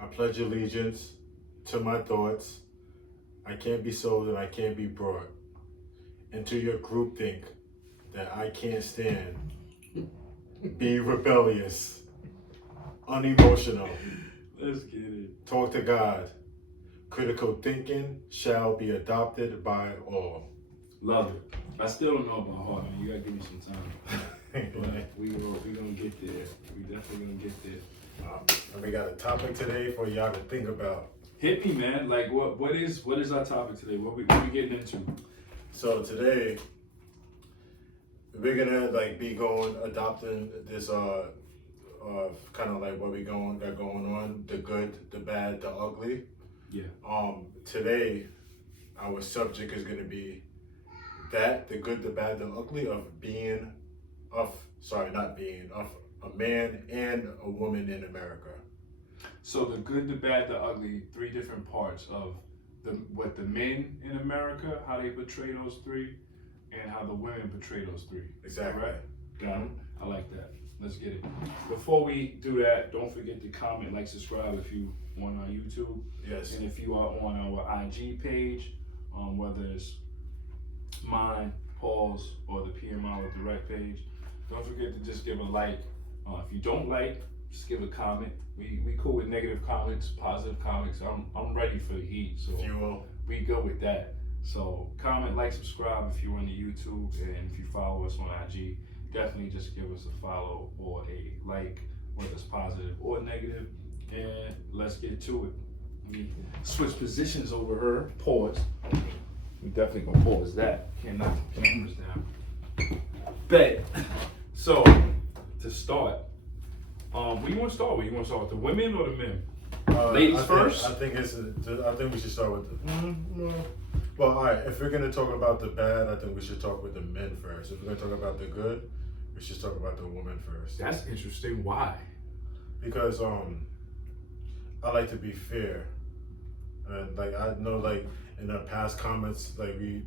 I pledge allegiance to my thoughts. I can't be sold and I can't be brought into your groupthink that I can't stand. Be rebellious, unemotional, Let's get it. talk to God. Critical thinking shall be adopted by all. Love it. I still don't know about heart, man. You gotta give me some time. But we gonna get there. We definitely gonna get there. And we got a topic today for y'all to think about. Hit me, man. Like what is our topic today? What we getting into? So today we're gonna be adopting this kind of like what we got going on, the good, the bad, the ugly. Yeah. Today our subject is gonna be the good, the bad, the ugly of a man and a woman in America. So the good, the bad, the ugly, three different parts of the men in America, how they portray those three, and how the women portray those three. Exactly. Right? Got it. I like that. Let's get it. Before we do that, don't forget to comment, like, subscribe if you on our YouTube. Yes. And if you are on our IG page, whether it's mine, Paul's, or the PMI or Direct page, don't forget to just give a like. If you don't like, just give a comment. We cool with negative comments, positive comments. I'm ready for the heat, so Fuel. we go with that. So comment, like, subscribe if you're on the YouTube, and if you follow us on IG, definitely just give us a follow or a like, whether it's positive or negative, and let's get to it. We switch positions over her. Pause. We definitely gonna pause that. Can't knock the cameras down. Bet. So to start, what do you want to start with? You want to start with the women or the men? Ladies first. I think we should start with the. Well, all right. If we're gonna talk about the bad, I think we should talk with the men first. If we're gonna talk about the good, we should talk about the woman first. That's interesting. Why? Because I like to be fair, and I know in the past comments we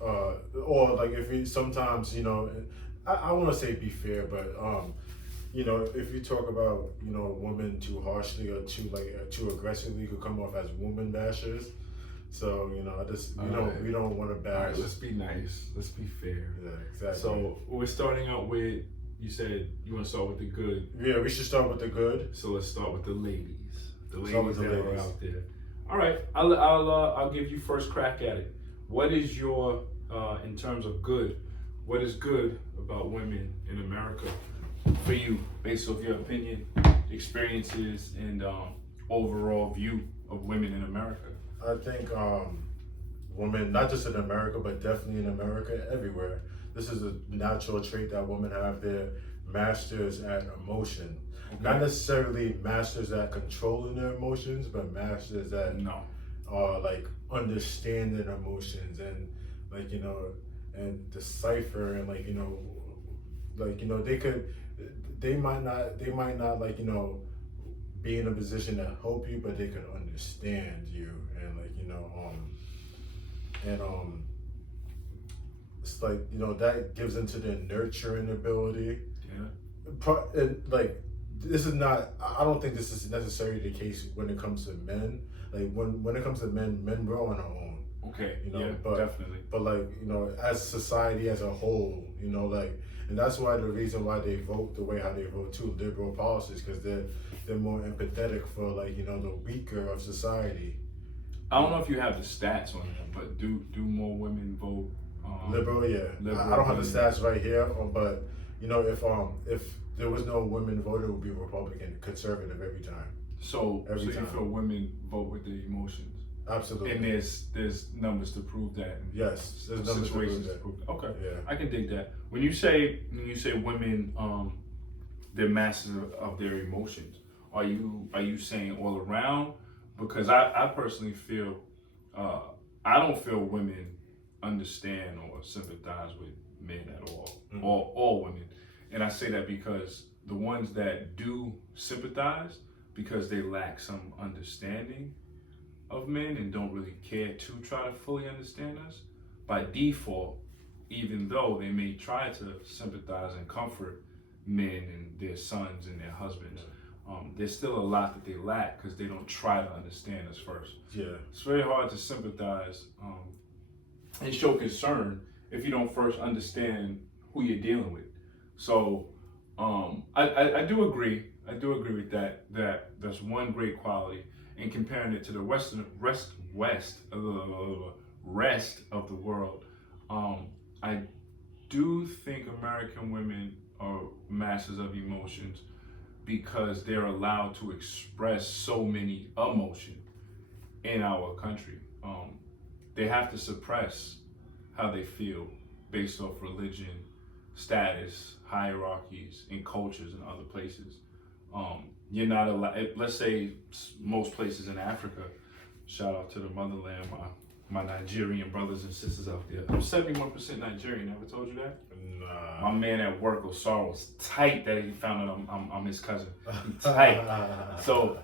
or if we sometimes I want to say be fair, but if you talk about a woman too harshly or too aggressively, you could come off as woman bashers. So we don't want to bash. All right, let's be nice. Let's be fair. Yeah, exactly. So we're starting out with, you said you want to start with the good. Yeah, we should start with the good. So let's start with the ladies. The Start ladies with the that are ladies. out there. All right, I'll give you first crack at it. What is your in terms of good? What is good about women in America for you, based off your opinion, experiences, and overall view of women in America? I think women, not just in America, but definitely in America, everywhere. This is a natural trait that women have. They're masters at emotion. Okay. Not necessarily masters at controlling their emotions, but masters at understanding emotions and and decipher and they might not be in a position to help you, but they could understand you and it's that gives into their nurturing ability. Yeah. This is not. I don't think this is necessarily the case when it comes to men. When it comes to men grow on their own. Okay. But definitely. But as society as a whole, and that's why the reason why they vote the way how they vote too, liberal policies, because they're more empathetic for the weaker of society. I don't know if you have the stats on that, but do more women vote liberal? Yeah. Liberal I don't have the stats right here, but if there was no women vote, it would be Republican, conservative every time. So you time. feel women vote with the emotions? Absolutely. And there's numbers to prove that. Yes, there's numbers situations to prove that. Okay. Yeah. I can dig that. When you say women, they're masters of their emotions. Are you saying all around? Because I personally feel I don't feel women understand or sympathize with men at all. Mm-hmm. All women. And I say that because the ones that do sympathize, because they lack some understanding of men and don't really care to try to fully understand us, by default, even though they may try to sympathize and comfort men and their sons and their husbands, there's still a lot that they lack because they don't try to understand us first. Yeah. It's very hard to sympathize and show concern if you don't first understand who you're dealing with. So I do agree. I do agree with that. That's one great quality. And comparing it to the rest of the world, I do think American women are masters of emotions because they're allowed to express so many emotions in our country. They have to suppress how they feel based off religion, status, hierarchies, and cultures in other places. You're not allowed, let's say most places in Africa, shout out to the motherland, my Nigerian brothers and sisters out there. I'm 71% Nigerian, ever told you that? Nah. My man at work, Osaro, was tight that he found out I'm his cousin. He tight. So,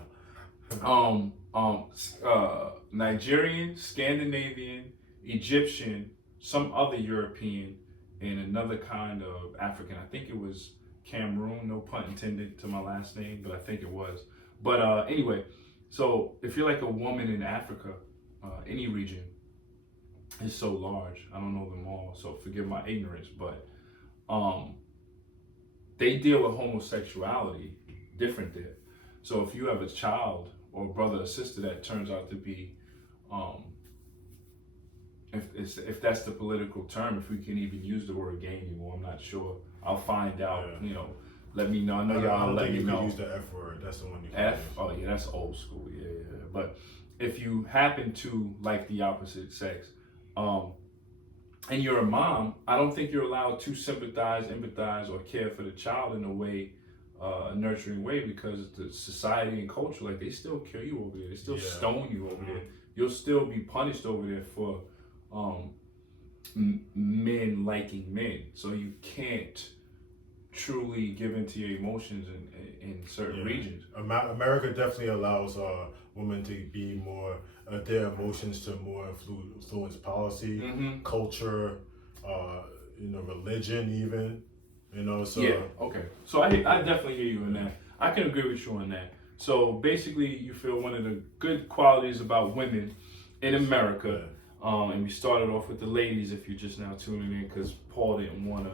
Nigerian, Scandinavian, Egyptian, some other European, and another kind of African. I think it was Cameroon, no pun intended to my last name, but I think it was. But anyway, so if you're like a woman in Africa, any region, is so large. I don't know them all, so forgive my ignorance, but they deal with homosexuality different there. So if you have a child or a brother or sister that turns out to be, if that's the political term, if we can even use the word gay anymore, I'm not sure. I'll find out. Yeah. You know, let me know. I know y'all let me know. I don't think you can use the F word. That's the one you can F? use. Oh yeah, that's old school. Yeah. But if you happen to like the opposite sex, and you're a mom, I don't think you're allowed to sympathize, empathize, or care for the child in a way, a nurturing way, because the society and culture, like, they still kill you over there. They still stone you over there. You'll still be punished over there for men liking men. So you can't truly give into your emotions in certain regions. America definitely allows women to be more, their emotions to more influence policy, culture, religion even, so. Yeah, okay. So I definitely hear you on that. I can agree with you on that. So basically you feel one of the good qualities about women in America, and we started off with the ladies if you're just now tuning in, because Paul didn't want to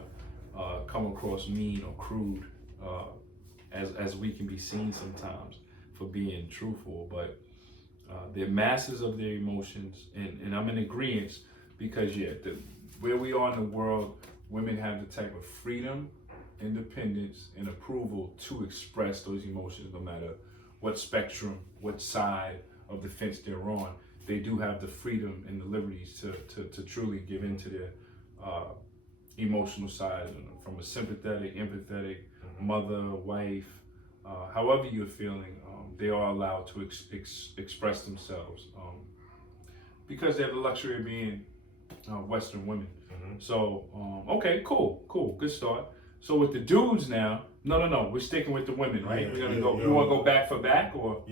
come across mean or crude, as we can be seen sometimes for being truthful, but they're masters of their emotions, and I'm in agreement because where we are in the world, women have the type of freedom, independence, and approval to express those emotions no matter what spectrum, what side of the fence they're on. They do have the freedom and the liberties to truly give into their emotional side, from a sympathetic, empathetic, mother, wife, however you're feeling, they are allowed to express themselves because they have the luxury of being Western women. So, okay, cool, good start. So with the dudes now, no, we're sticking with the women, right? We're gonna go. You want to go back for back, or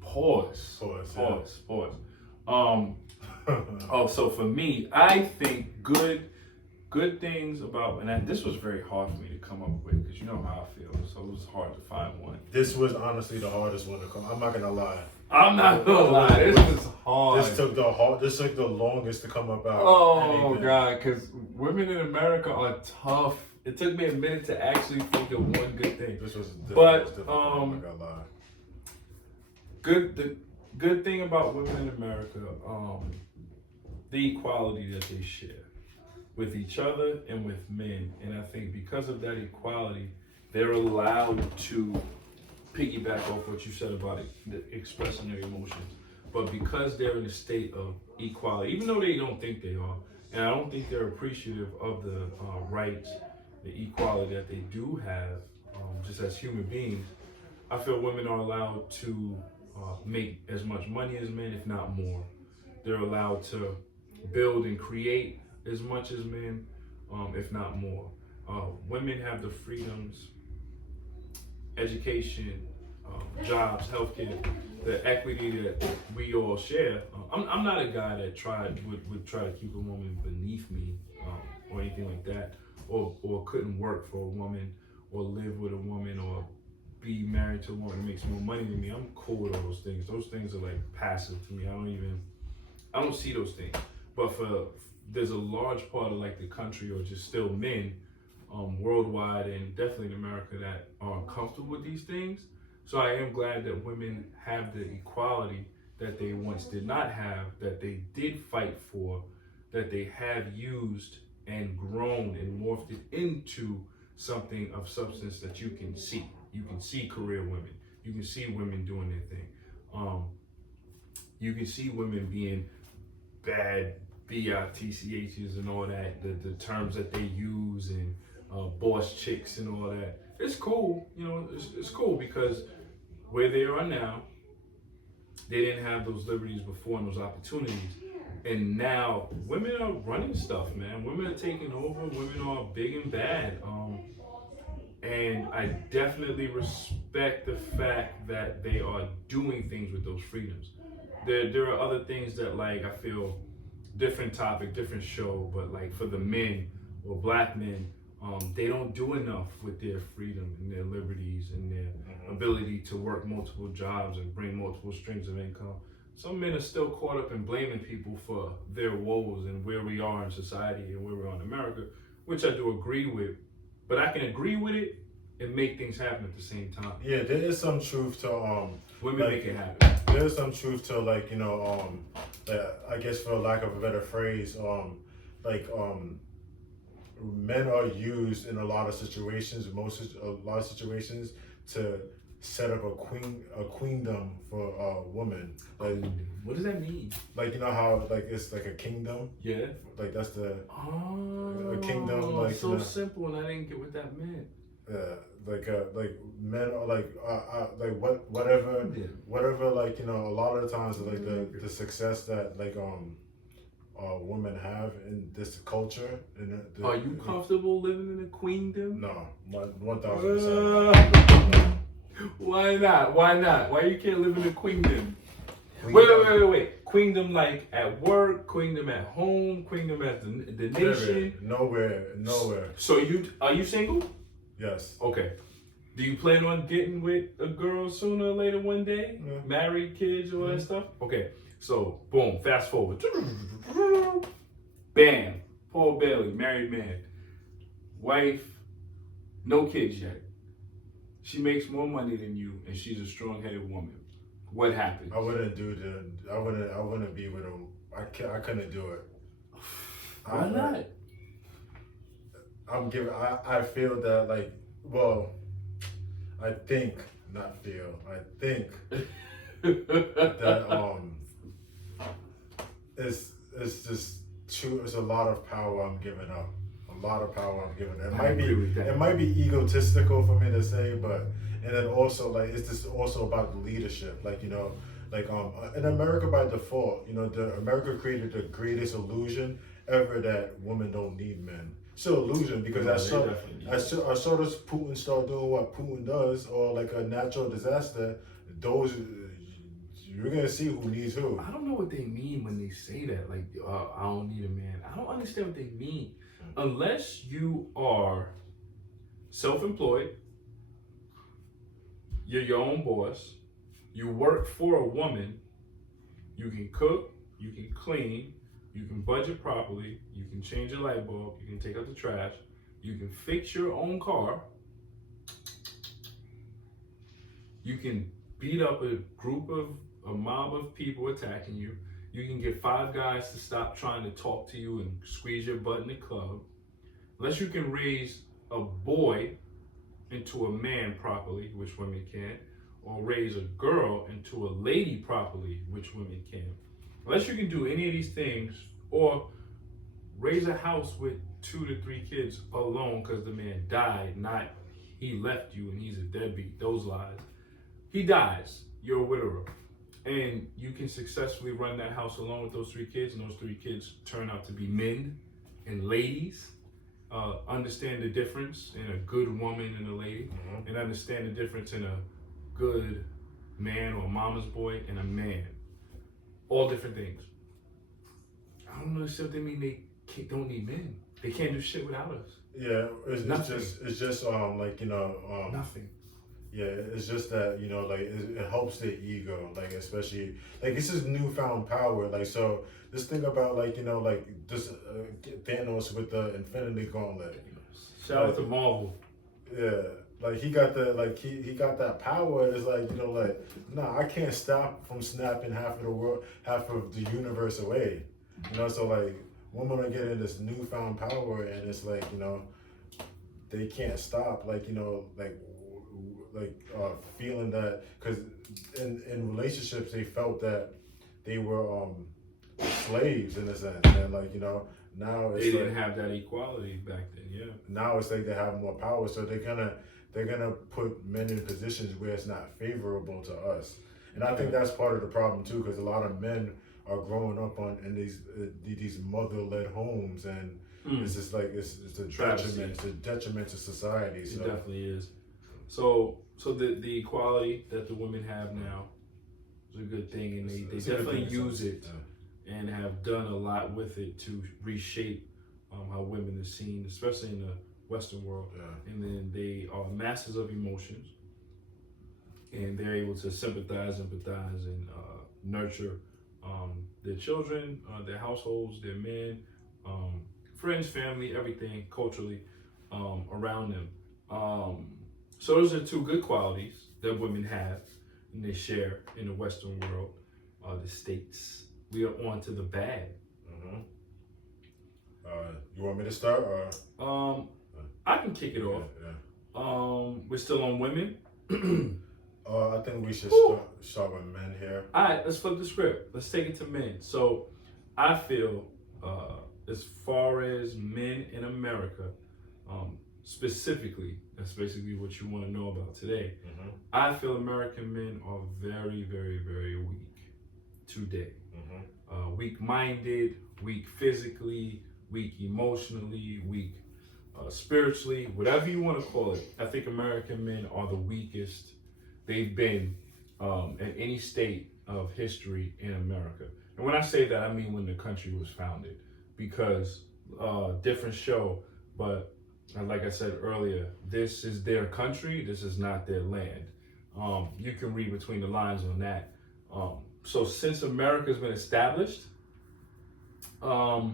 pause. So for me, I think good things about, and this was very hard for me to come up with because you know how I feel, so it was hard to find one. This was honestly the hardest one to come. I'm not gonna lie. I'm not gonna lie. This was hard. This took the longest to come about. Oh God, because women in America are tough. It took me a minute to actually think of one good thing. This was difficult. But I'm not gonna lie. The good thing about women in America, the equality that they share with each other and with men, and I think because of that equality, they're allowed to piggyback off what you said about expressing their emotions. But because they're in a state of equality, even though they don't think they are, and I don't think they're appreciative of the rights, the equality that they do have, just as human beings, I feel women are allowed to make as much money as men, if not more. They're allowed to build and create as much as men, if not more. Women have the freedoms, education, jobs, healthcare, the equity that we all share. I'm not a guy that would try to keep a woman beneath me, or anything like that, or couldn't work for a woman, or live with a woman, or be married to a woman that makes more money than me. I'm cool with all those things. Those things are like passive to me. I don't see those things. But there's a large part of like the country or just still men worldwide and definitely in America that are comfortable with these things. So I am glad that women have the equality that they once did not have, that they did fight for, that they have used and grown and morphed it into something of substance that you can see. You can see career women. You can see women doing their thing. You can see women being bad bitchs and all that, the terms that they use and boss chicks and all that. It's cool, you know, it's cool because where they are now, they didn't have those liberties before and those opportunities. And now women are running stuff, man. Women are taking over. Women are big and bad. And I definitely respect the fact that they are doing things with those freedoms. There are other things that, like, I feel different topic, different show, but like for the men or black men, they don't do enough with their freedom and their liberties and their ability to work multiple jobs and bring multiple streams of income. Some men are still caught up in blaming people for their woes and where we are in society and where we are in America, which I do agree with. But I can agree with it and make things happen at the same time. Yeah, there is some truth to Women like, make it happen. There is some truth to, like, you know, I guess for lack of a better phrase, men are used in a lot of situations, a lot of situations, to set up a queendom for a woman. Like, What does that mean? like, you know how like it's like a kingdom. Yeah. Like that's the a kingdom, like, so you know, simple, and I didn't get what that meant. like men are like whatever, like, you know, a lot of the times like the success that like women have in this culture. Are you comfortable living in a queendom? No, 1000%. Why not? Why not? Why you can't live in a queendom? Wait. Queendom like at work, queendom at home, queendom at the nation. Nowhere. So are you single? Yes. Okay. Do you plan on getting with a girl sooner or later one day? Yeah. Married, kids, all that stuff? Okay. So boom, fast forward. Bam. Paul Bailey, married man. Wife, no kids yet. She makes more money than you and she's a strong-headed woman. What happens? I wouldn't be with him. I couldn't do it. Why not? I feel that, like, well, I think that it's just too, it's a lot of power I'm giving up. It might be egotistical for me to say, but, and then also like it's just also about the leadership, like, you know, like in America by default, you know, America created the greatest illusion ever that women don't need men. Still illusion, because as soon as Putin start doing what Putin does, or like a natural disaster, those you're gonna see who needs who. I don't know what they mean when they say that. Like, I don't need a man. I don't understand what they mean. Unless you are self-employed, you're your own boss, you work for a woman, you can cook, you can clean, you can budget properly, you can change a light bulb, you can take out the trash, you can fix your own car, you can beat up a mob of people attacking you, you can get 5 guys to stop trying to talk to you and squeeze your butt in the club. Unless you can raise a boy into a man properly, which women can't, or raise a girl into a lady properly, which women can. Unless you can do any of these things, or raise a house with 2 to 3 kids alone because the man died, not he left you and he's a deadbeat, those lies. He dies, you're a widower. And you can successfully run that house alone with those 3 kids, and those 3 kids turn out to be men and ladies. Understand the difference in a good woman and a lady, and understand the difference in a good man or a mama's boy and a man. All different things. I don't understand what they mean they don't need men. They can't do shit without us. Yeah, it's just like, you know, nothing. Yeah, it's just that like it helps their ego, like especially like it's just newfound power. Like so, just think about like like this Thanos with the Infinity Gauntlet. Shout out to Marvel. Yeah, like he got the like he got that power. And it's like like nah, I can't stop from snapping half of the world, half of the universe away. So like women are getting this newfound power, and it's like they can't stop. Like feeling that because in relationships they felt that they were slaves in a sense, and like now it's They like, didn't have that equality back then. Yeah. now it's like they have more power, so they're gonna put men in positions where it's not favorable to us, and I think that's part of the problem too, because a lot of men are growing up in these mother-led homes, and it's just like it's a detriment. It's a detriment to society. It So definitely is. So the equality that the women have now is a good thing, and they it's a good definitely thing, use it and have done a lot with it to reshape how women are seen, especially in the Western world. Yeah. And then they are masters of emotions, and they're able to sympathize, empathize, and nurture their children, their households, their men, friends, family, everything culturally around them. So those are two good qualities that women have and they share in the Western world, the States. We are on to the bad. Mm-hmm. You want me to start or? I can kick it off. Yeah. We're still on women. I think we should start with men here. All right, let's flip the script. Let's take it to men. So I feel as far as men in America, specifically, that's basically what you want to know about today. Mm-hmm. I feel American men are very, very, very weak today. Mm-hmm. Weak-minded, weak physically, weak emotionally, weak spiritually, whatever you want to call it. I think American men are the weakest they've been in any state of history in America. And when I say that, I mean when the country was founded, because different show, but like I said earlier, this is their country, this is not their land. You can read between the lines on that. So since America's been established, I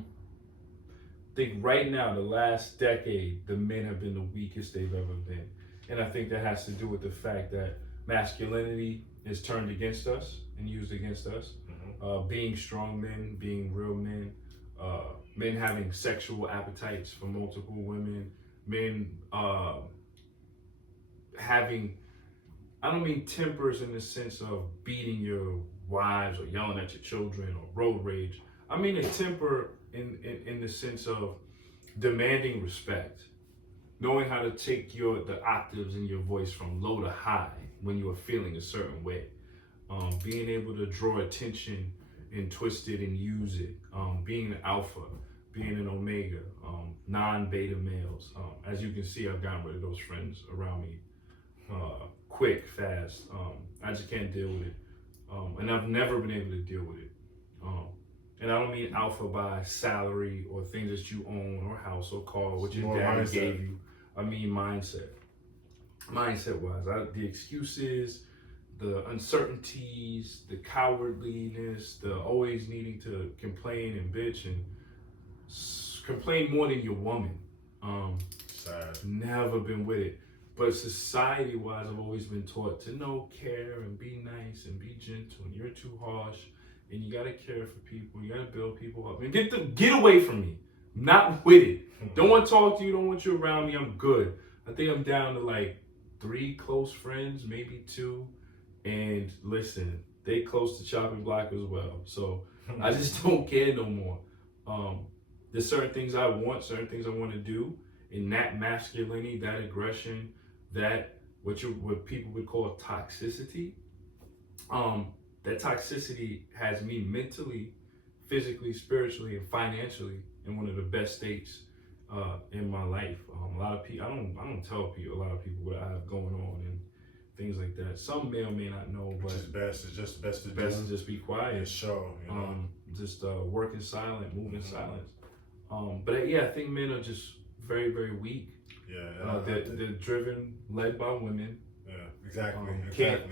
think right now, the last decade, the men have been the weakest they've ever been. And I think that has to do with the fact that masculinity is turned against us and used against us. Mm-hmm. Being strong men, being real men, men having sexual appetites for multiple women, men having, I don't mean tempers in the sense of beating your wives or yelling at your children or road rage. I mean a temper in the sense of demanding respect, knowing how to take the octaves in your voice from low to high when you are feeling a certain way, being able to draw attention and twist it and use it, being an alpha, being an omega, non-beta males. As you can see, I've gotten rid of those friends around me quick, fast. I just can't deal with it, and I've never been able to deal with it. And I don't mean alpha by salary or things that you own or house or car, which your dad gave you. I mean mindset. Mindset-wise, the excuses, the uncertainties, the cowardliness, the always needing to complain and bitch and complain more than your woman. Sad. Never been with it. But society-wise, I've always been taught to know, care, and be nice and be gentle. And you're too harsh. And you gotta care for people. You gotta build people up. And get away from me. I'm not with it. Don't want to talk to you. Don't want you around me. I'm good. I think I'm down to like 3 close friends, maybe 2. And listen, they close to chopping block as well. So I just don't care no more. There's certain things I want, certain things I want to do. And that masculinity, that aggression, that what people would call toxicity. That toxicity has me mentally, physically, spiritually, and financially in one of the best states in my life. A lot of people, I don't tell people, a lot of people what I have going on and things like that. Some may or may not know, but it's just best to just be quiet. And show, just work in silence, move in silence. But yeah, I think men are just very, very weak. Yeah, They're driven, led by women. Yeah, Exactly.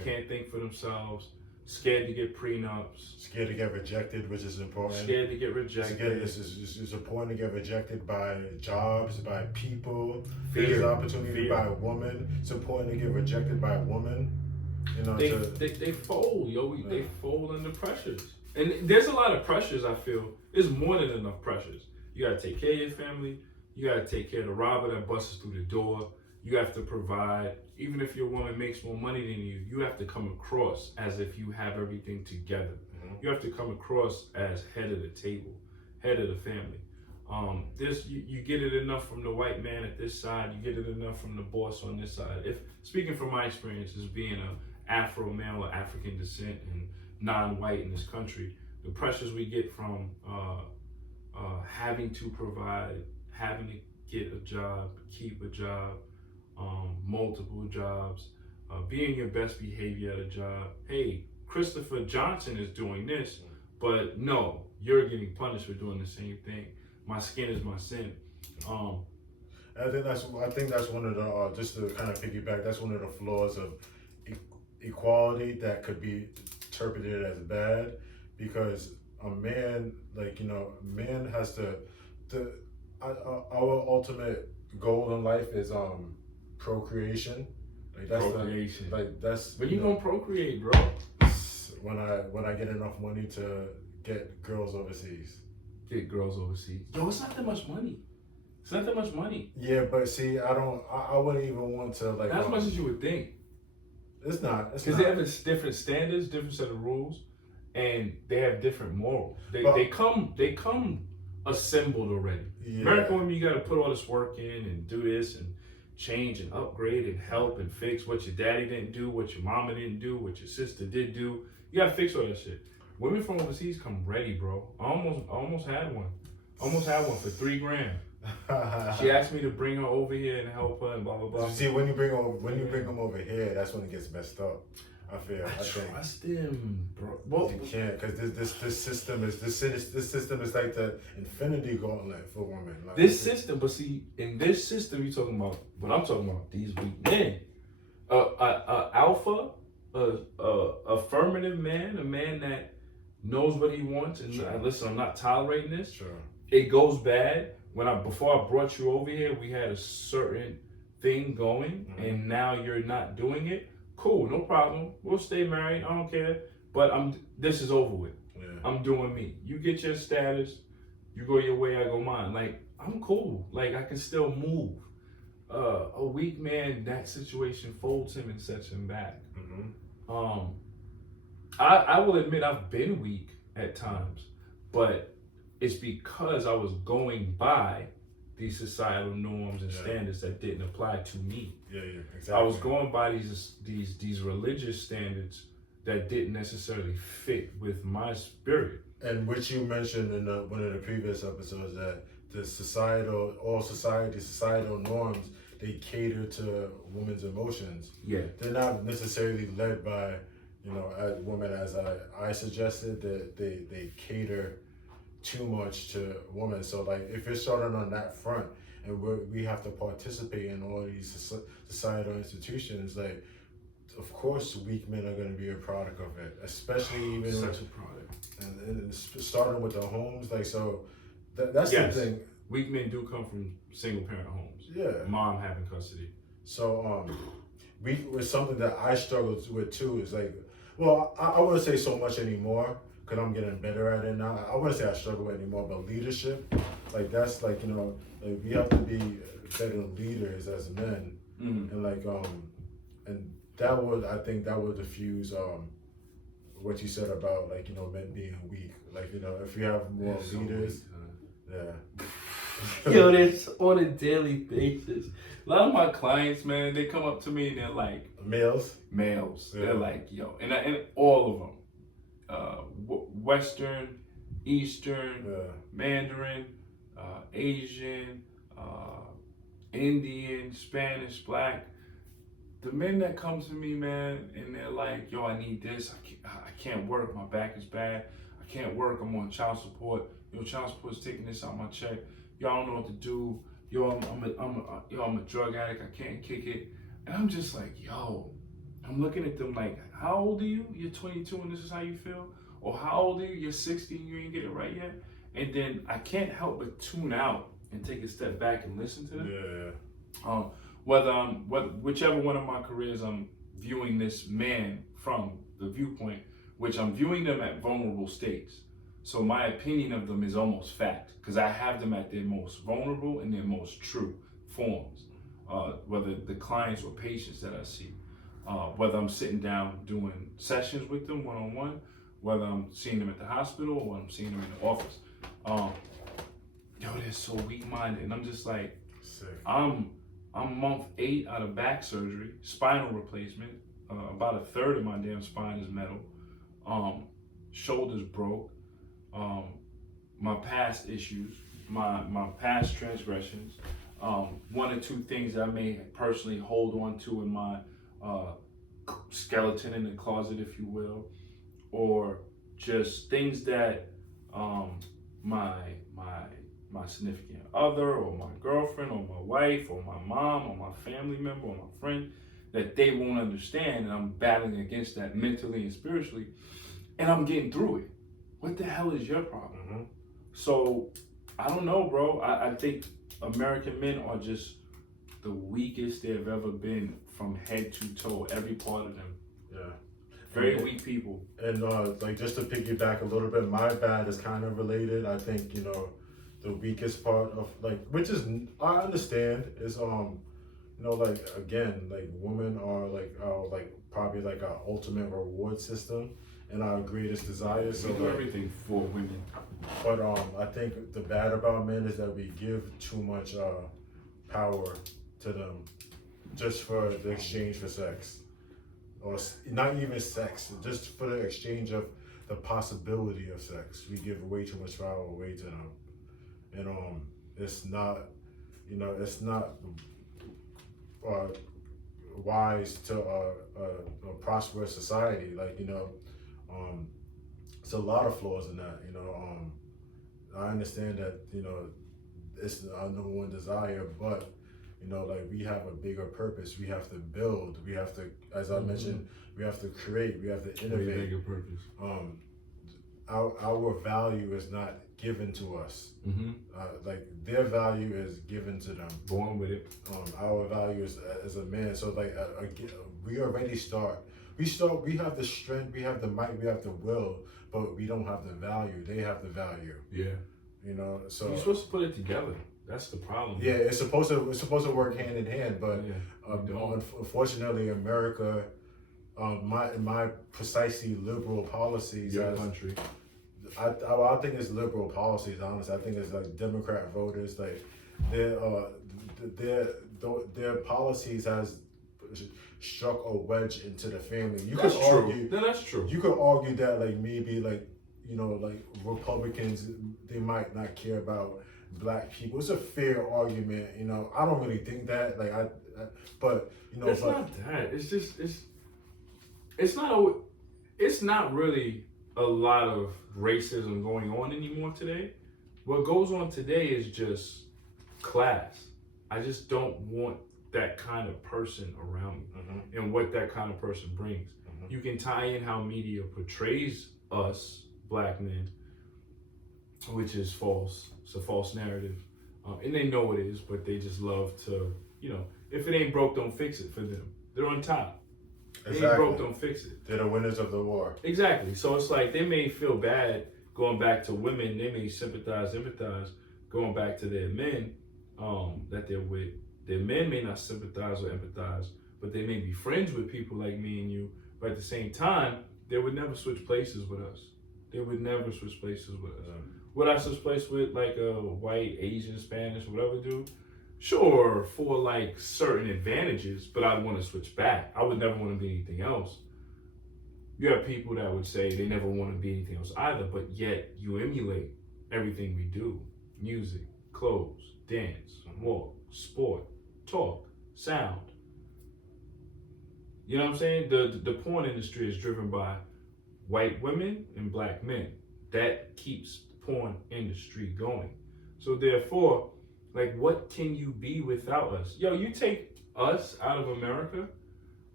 Can't think for themselves. Scared to get prenups. Scared to get rejected, which is important. Scared to get rejected. It's important to get rejected by jobs, by people. Fear. There's an opportunity Fear. by a woman. It's important to get rejected by a woman. You know, They fold, yo. They fold under pressures. And there's a lot of pressures, I feel. There's more than enough pressures. You gotta take care of your family. You gotta take care of the robber that busts through the door. You have to provide. Even if your woman makes more money than you, you have to come across as if you have everything together. You have to come across as head of the table, head of the family. You get it enough from the white man at this side. You get it enough from the boss on this side. If speaking from my experiences, being an Afro male or African descent and non-white in this country, the pressures we get from having to provide, having to get a job, keep a job, multiple jobs, being your best behavior at a job. Hey, Christopher Johnson is doing this, but no, you're getting punished for doing the same thing. My skin is my sin. I think that's one of the just to kind of piggyback. That's one of the flaws of equality that could be interpreted as bad, because a man, man has our ultimate goal in life is procreation. Procreation. That's But you gonna procreate, bro. when I get enough money to get girls overseas. Get girls overseas. Yo, it's not that much money. It's not that much money. Yeah, but see, I wouldn't even want to Not as much as you would think. It's not. Because they have different standards, different set of rules, and they have different morals. They come assembled already. Yeah. American women, you got to put all this work in and do this and change and upgrade and help and fix what your daddy didn't do, what your mama didn't do, what your sister did do. You got to fix all that shit. Women from overseas come ready, bro. I almost had one. Almost had one for $3,000. She asked me to bring her over here and help her and blah blah blah. See, when you bring them over here, that's when it gets messed up. I think. Trust him, bro. Well, You can't, because this system is like the infinity gauntlet for women. Like, this system, but see, in this system, you talking about what I'm talking about. These weak men, alpha, affirmative man, a man that knows what he wants and listen, I'm not tolerating this. Sure. It goes bad. Before I brought you over here, we had a certain thing going, and now you're not doing it. Cool, no problem. We'll stay married. I don't care. But this is over with. Yeah. I'm doing me. You get your status. You go your way. I go mine. Like, I'm cool. Like, I can still move. A weak man, that situation folds him and sets him back. I will admit I've been weak at times, but it's because I was going by these societal norms and standards that didn't apply to me. Yeah, exactly. I was going by these religious standards that didn't necessarily fit with my spirit. And which you mentioned in one of the previous episodes, that the societal norms, they cater to women's emotions. Yeah. They're not necessarily led by, as women, as I suggested, that they cater too much to women. So like, if you're starting on that front and we have to participate in all these societal institutions, like, of course weak men are going to be a product of it, especially even such a product. And starting with the homes, like, so that's the thing. Weak men do come from single parent homes. Yeah. Mom having custody. So with something that I struggled with too is like, well, I wouldn't say so much anymore, because I'm getting better at it now. I wouldn't say I struggle with it anymore, but leadership, like, that's like, like, we have to be better leaders as men. And like, and I think that would diffuse what you said about, like, men being weak. Like, if you have more leaders, Yo, this on a daily basis. A lot of my clients, man, they come up to me and they're like, males. Yeah. They're like, yo, and all of them. Western, Eastern, Mandarin, Asian, Indian, Spanish, Black. The men that come to me, man, and they're like, yo, I need this. I can't work. My back is bad. I can't work. I'm on child support. Yo, child support is taking this out my check. Yo, I don't know what to do. Yo, I'm a drug addict. I can't kick it. And I'm just like, yo, I'm looking at them like, how old are you? You're 22 and this is how you feel? Or how old are you? You're 60 and you ain't get it right yet? And then I can't help but tune out and take a step back and listen to them. Yeah. Whichever one of my careers I'm viewing this man from the viewpoint, which I'm viewing them at vulnerable states. So my opinion of them is almost fact, because I have them at their most vulnerable and their most true forms. Whether the clients or patients that I see, whether I'm sitting down doing sessions with them one-on-one, whether I'm seeing them at the hospital or I'm seeing them in the office. They're so weak-minded, and I'm just like, Sick. I'm month 8 out of back surgery, spinal replacement. About a third of my damn spine is metal. Shoulders broke. My past issues, my past transgressions. One or two things that I may personally hold on to in my skeleton in the closet, if you will, or just things that my significant other or my girlfriend or my wife or my mom or my family member or my friend, that they won't understand, and I'm battling against that mentally and spiritually, and I'm getting through it. What the hell is your problem? Mm-hmm. So I don't know, bro. I think American men are just the weakest they've ever been from head to toe, every part of them. Yeah. Very weak people. And like just to piggyback a little bit, my bad is kind of related. I think, you know, the weakest part of like, which is, I understand, is you know, like again, like women are like probably like our ultimate reward system and our greatest desire. So We do like, everything for women. but I think the bad about men is that we give too much power to them just for the exchange for sex, or not even sex, just for the exchange of the possibility of sex. We give way too much power away to them, and it's not, you know, it's not wise to a prosperous society. Like, you know, it's a lot of flaws in that. You know, I understand that, you know, it's our number one desire, but you know, like we have a bigger purpose. We have to build. We have to, as I mentioned, we have to create. We have to innovate. Bigger purpose. Our value is not given to us. Mm-hmm. Like their value is given to them. Born with it. Our value is as a man. So like we already start. We have the strength. We have the might. We have the will. But we don't have the value. They have the value. Yeah. You know. So you're supposed to put it together. That's the problem. Yeah, it's supposed to work hand in hand, but yeah, unfortunately, America, my precisely liberal policies. Your country. I think it's liberal policies. Honestly, I think it's like Democrat voters. Like their policies has struck a wedge into the family. That's true. No, that's true. You could argue that like maybe like, you know, like Republicans, they might not care about Black people. It's a fair argument, you know. I don't really think that, like but you know, it's not that. It's just it's not really a lot of racism going on anymore today. What goes on today is just class. I just don't want that kind of person around me, and what that kind of person brings. You can tie in how media portrays us Black men, which is false. It's a false narrative. And they know it is, but they just love to, you know, if it ain't broke, don't fix it for them. They're on top. If it ain't broke, don't fix it. They're the winners of the war. Exactly. So it's like they may feel bad going back to women. They may empathize, going back to their men that they're with. Their men may not sympathize or empathize, but they may be friends with people like me and you. But at the same time, they would never switch places with us. They would never switch places with us. Would I switch place with like a white, Asian, Spanish, whatever dude? Sure, for like certain advantages, but I'd want to switch back. I would never want to be anything else. You have people that would say they never want to be anything else either, but yet you emulate everything we do. Music, clothes, dance, walk, sport, talk, sound. You know what I'm saying? The porn industry is driven by white women and Black men. That keeps the porn industry going. So therefore, like, what can you be without us? Yo, you take us out of America,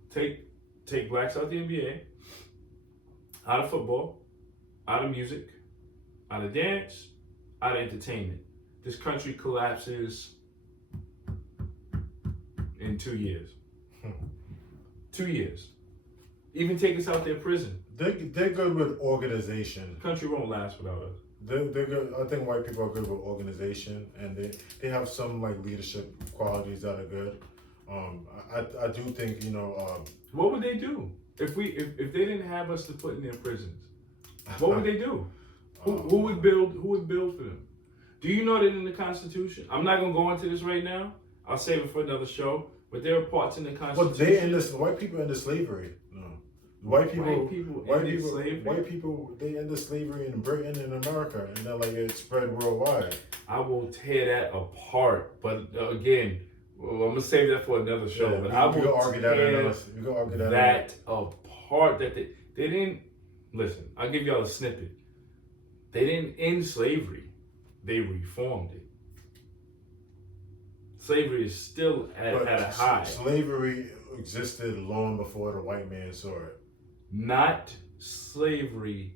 take take blacks out the NBA, out of football, out of music, out of dance, out of entertainment. This country collapses in 2 years. 2 years. Even take us out their prison. They're good with organization. The country won't last without us. They're good. I think white people are good with organization, and they have some like leadership qualities that are good. I do think What would they do if they didn't have us to put in their prisons? What would they do? Who would build for them? Do you know that in the Constitution? I'm not gonna go into this right now. I'll save it for another show. But there are parts in the Constitution. But white people ended slavery. No, white people ended slavery? White people they ended slavery in Britain and America, and then like it spread worldwide. I will tear that apart. But again, I'm gonna save that for another show. Yeah, but I will argue that apart. That they didn't listen. I'll give y'all a snippet. They didn't end slavery. They reformed it. Slavery is still at a high. Slavery existed long before the white man saw it. Not slavery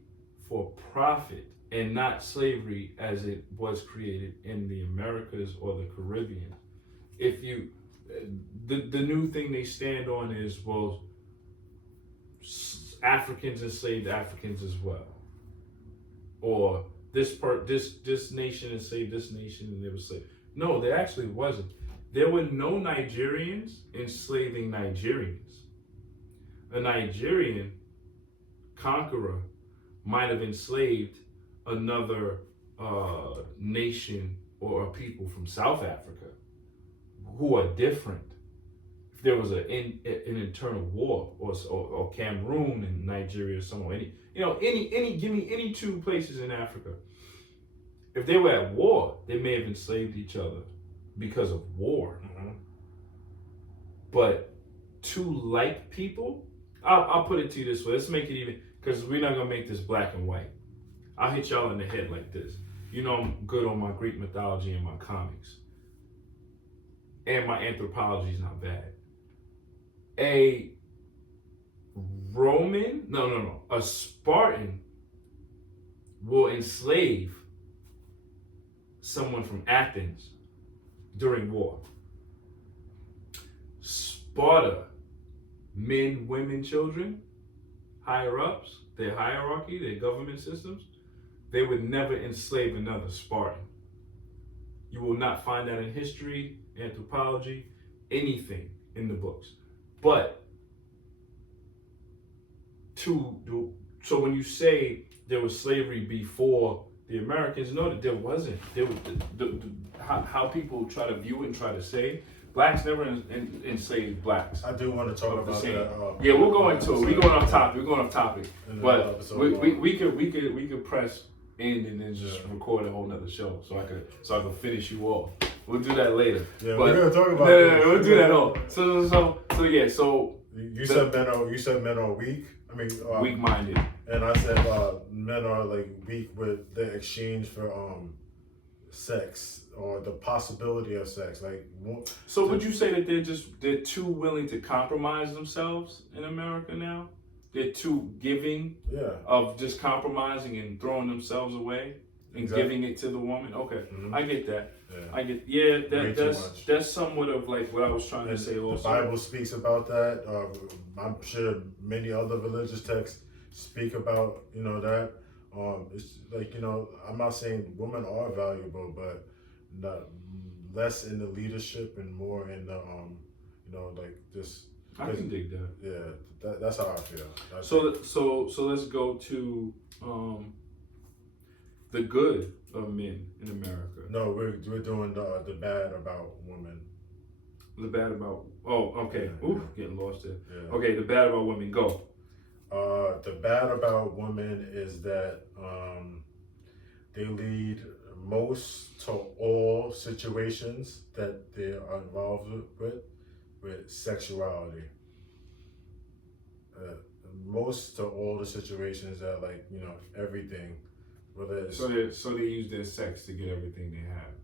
for profit, and not slavery as it was created in the Americas or the Caribbean. If you, the new thing they stand on is, well, Africans enslaved Africans as well, or this nation enslaved this nation and they were slave. No, there actually wasn't. There were no Nigerians enslaving Nigerians. A Nigerian conqueror might have enslaved another nation or a people from South Africa who are different. If there was an internal war, or Cameroon and Nigeria or somewhere, give me any two places in Africa. If they were at war, they may have enslaved each other because of war. Mm-hmm. But two like people, I'll put it to you this way. Let's make it even, because we're not gonna make this black and white. I'll hit y'all in the head like this. You know I'm good on my Greek mythology and my comics. And my anthropology is not bad. A Spartan will enslave someone from Athens during war. Sparta, men, women, children, higher ups, their hierarchy, their government systems, they would never enslave another Spartan. You will not find that in history, anthropology, anything in the books. But so when you say there was slavery before the Americans, no, that there wasn't. There was how people try to view it and try to say blacks never enslaved blacks. I do want to talk about that. Yeah, we'll go into it. We're going off topic. But we could press end and then just record a whole nother show so I could finish you off. We'll do that later. Yeah, we're gonna talk about no, we'll do that all. So you said men are weak. I mean weak-minded. And I said men are like weak with the exchange for sex or the possibility of sex. So would you say that they're too willing to compromise themselves in America now? They're too giving of just compromising and throwing themselves away and giving it to the woman? Okay, mm-hmm. I get that. Yeah. That's somewhat of like what I was trying to say also. The Bible speaks about that. I'm sure many other religious texts speak about, that. It's like, I'm not saying women are valuable, but less in the leadership and more in the, like this. I can dig that. Yeah, that's how I feel. So let's go to the good of men in America. No, we're doing the bad about women. The bad about okay. Yeah. Ooh, getting lost there. Yeah. Okay, the bad about women. Go. The bad about women is that they lead most to all situations that they are involved with sexuality. Most to all the situations that everything, whether it's so they use their sex to get everything they have.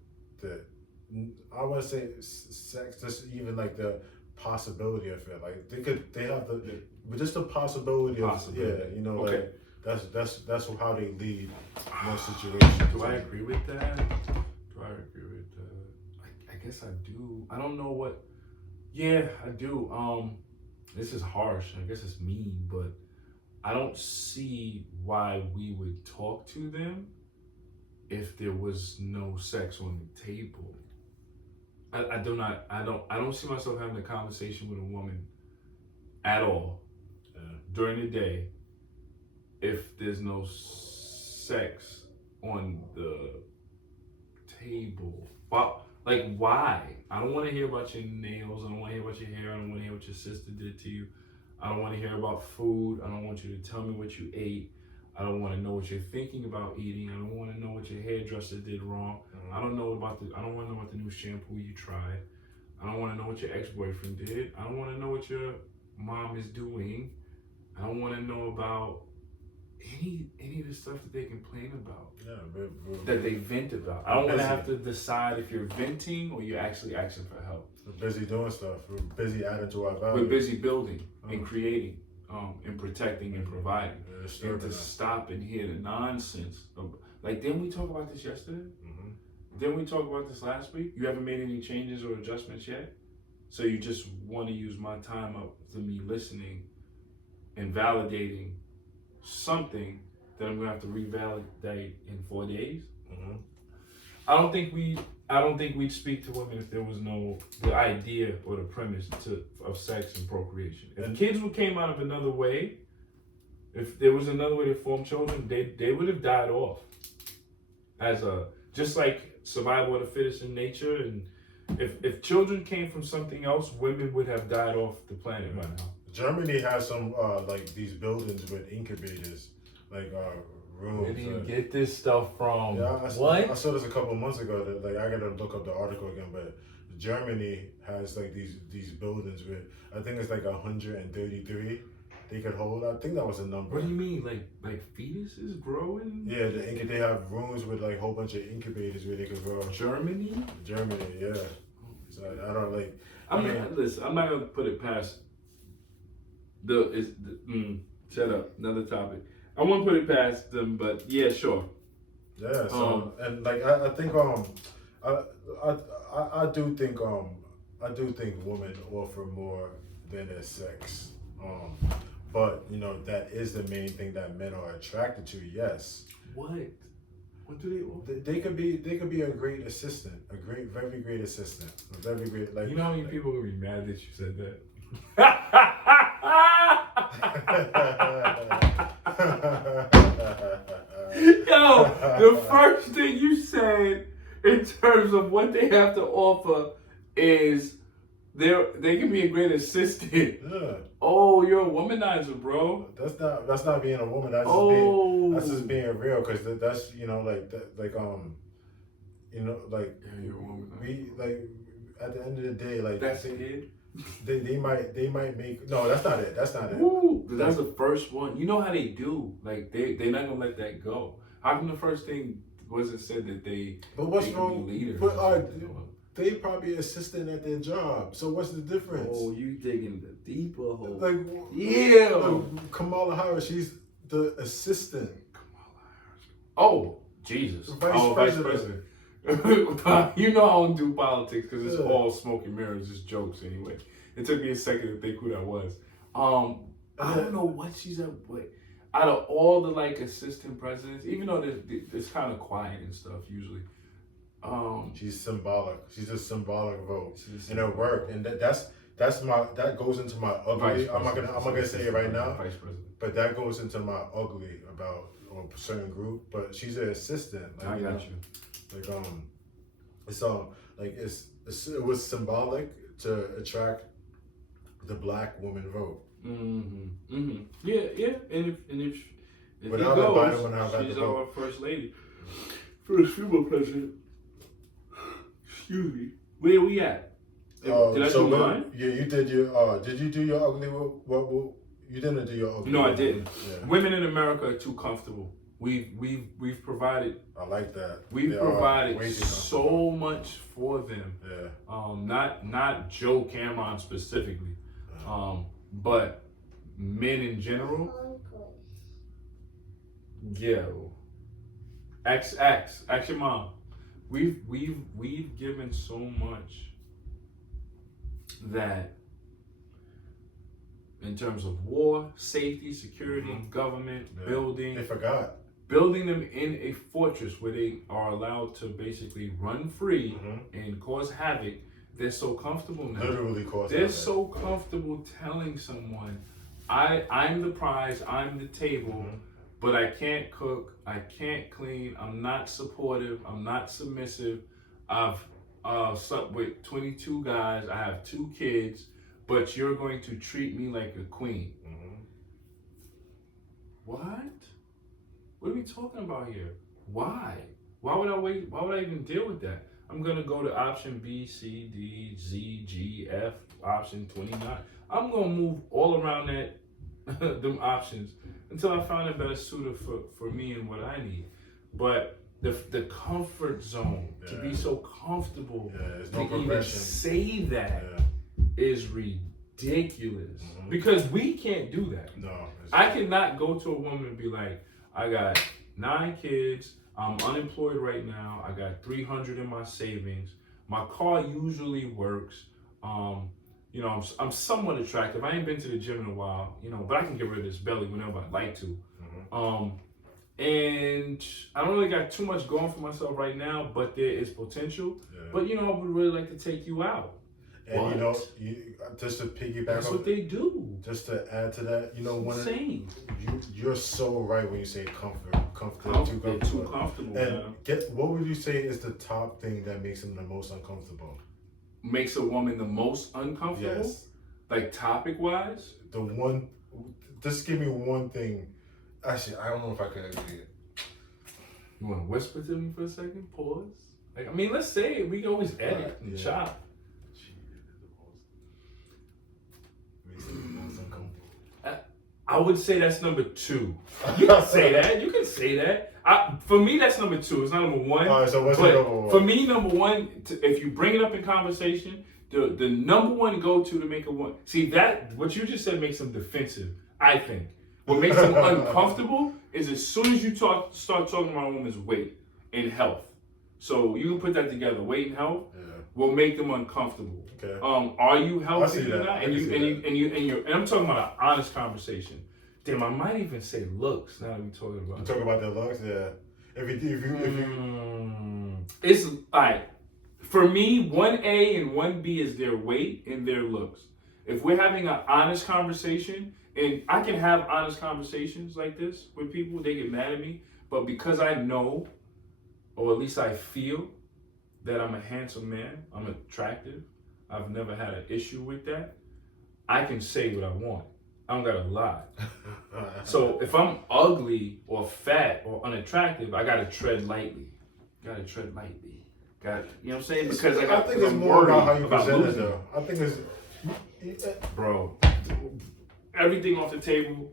I want to say sex, just even like the possibility of it. Like they have the, but just the possibility of, Possibility. yeah, you know, Okay. like that's how they lead most situations. Do I agree with that? Do I agree with that? I guess I do. I don't know what. Yeah, I do. This is harsh. I guess it's mean, but I don't see why we would talk to them if there was no sex on the table. I don't see myself having a conversation with a woman at all during the day if there's no sex on the table. Like, why? I don't want to hear about your nails. I don't want to hear about your hair. I don't want to hear what your sister did to you. I don't want to hear about food. I don't want you to tell me what you ate. I don't want to know what you're thinking about eating. I don't want to know what your hairdresser did wrong. I don't want to know about the new shampoo you tried. I don't want to know what your ex-boyfriend did. I don't want to know what your mom is doing. I don't want to know about any of the stuff that they complain about. That they vent about. I don't want to have to decide if you're venting or you're actually asking for help. We're busy doing stuff. We're busy adding to our value. We're busy building and creating, and protecting and providing. And to stop and hear the nonsense. Like, didn't we talk about this yesterday? Didn't we talk about this last week? You haven't made any changes or adjustments yet? So you just want to use my time up to me listening and validating something that I'm gonna have to revalidate in 4 days. I don't think we'd speak to women if there was no the idea or the premise of sex and procreation. If kids came out of another way, if there was another way to form children, they would have died off. Just like survival of the fittest in nature, and if children came from something else, women would have died off the planet by now. Germany has some like these buildings with incubators, like rooms. Where do you get this stuff from? Yeah, What? I saw this a couple of months ago. That, like, I gotta look up the article again, but Germany has like these buildings with, I think it's like 133 they could hold. I think that was a number. What do you mean, like fetuses growing? Yeah, they have rooms with like a whole bunch of incubators where they could grow. Germany, yeah. So I don't like. Listen, I'm not gonna put it past. Shut up. Another topic. I won't put it past them, but yeah, sure. Yeah. So and like I think I do think women offer more than their sex. But you know that is the main thing that men are attracted to. Yes. What do they offer? They could be a great assistant, very great assistant, a very great like. You know how many people would be mad that you said that? Yo, the first thing you said in terms of what they have to offer is they can be a great assistant. Yeah. Oh, you're a womanizer, bro. That's not being a woman. That's just being real. Because that's you know like you know like yeah, you're a womanizer. we like at the end of the day like That's it. They might make no. That's not it. That's not it. Woo, that's the first one. You know how they do. Like they're not gonna let that go. How come the first thing wasn't said that they? But what's they can wrong? be leaders But or something? they probably assistant at their job. So what's the difference? Oh, you digging the deeper hole. Like Yeah. like Kamala Harris, she's the assistant. Oh, Jesus. Vice President. You know I don't do politics because it's all smoke and mirrors, just jokes anyway. It took me a second to think who that was. I don't know what she's at. But out of all the like assistant presidents, even though it's kind of quiet and stuff usually. She's symbolic. She's a symbolic vote in her work, and that goes into my ugly. I'm not gonna say it right now. Vice president. But that goes into my ugly about a certain group. But she's an assistant. Like, I got you. Like it's like it was symbolic to attract the black woman vote. Yeah. And if Without he that, Biden goes, wouldn't have had she's the vote. our first lady, first female president. Excuse me. Where we at? Did I do mine? Yeah, you did your. Did you do your ugly? What you didn't do your ugly? No, I didn't. Yeah. Women in America are too comfortable We've provided. I like that. We've They are provided way too so comfortable. much for them. Yeah. Not Joe Cameron specifically, but men in general. Yo, ask your mom. We've given so much that in terms of war, safety, security, government, building. They forgot. Building them in a fortress where they are allowed to basically run free and cause havoc. They're so comfortable now. Literally cause They're havoc. so comfortable telling someone, I'm the prize, I'm the table, but I can't cook, I can't clean, I'm not supportive, I'm not submissive. I've slept with 22 guys, I have 2 kids, but you're going to treat me like a queen. What? What are we talking about here? Why? Why would I wait? Why would I even deal with that? I'm gonna go to option B, C, D, Z, G, F, option 29. I'm gonna move all around that them options until I find a better suitor for me and what I need. But the comfort zone, to be so comfortable, there's to no even progression. say that is ridiculous. Because we can't do that. No. I cannot go to a woman and be like, I got 9 kids, I'm unemployed right now, I got 300 in my savings, my car usually works, you know, I'm somewhat attractive. I ain't been to the gym in a while, you know, but I can get rid of this belly whenever I'd like to. And I don't really got too much going for myself right now, but there is potential. But, you know, I would really like to take you out. And what? you know, just to piggyback That's on, what they do. just to add to that, you know, when Insane. you're so right when you say comfort, They're too comfortable. And Man. What would you say is the top thing that makes them the most uncomfortable? Makes a woman the most uncomfortable? Yes. Like topic wise? The one, just give me one thing. Actually, I don't know if I could agree. You want to whisper to me for a second? Pause. Like, I mean, let's say it. We can always edit and chop. Makes them the most uncomfortable. I would say that's number 2. You can say that. You can say that. For me, that's number 2. It's not number 1. All right, so what's the number 1? For me, number 1, if you bring it up in conversation, the number 1 go-to to make a woman... See, that, what you just said makes them defensive, I think. What makes them uncomfortable is as soon as you start talking about a woman's weight and health. So you can put that together. Weight and health will make them uncomfortable. Okay. Are you healthy or that. not? And I'm talking about an honest conversation. Damn, I might even say looks now that we're talking about. You talk about their looks, If you It's all right. For me, 1A and 1B is their weight and their looks. If we're having an honest conversation, and I can have honest conversations like this with people, they get mad at me, but because I know, or at least I feel, that I'm a handsome man, I'm attractive, I've never had an issue with that, I can say what I want. I don't gotta lie. So if I'm ugly or fat or unattractive, I gotta tread lightly. You know what I'm saying? Because I think it's more about how you present it, though. I think it's, bro, everything off the table.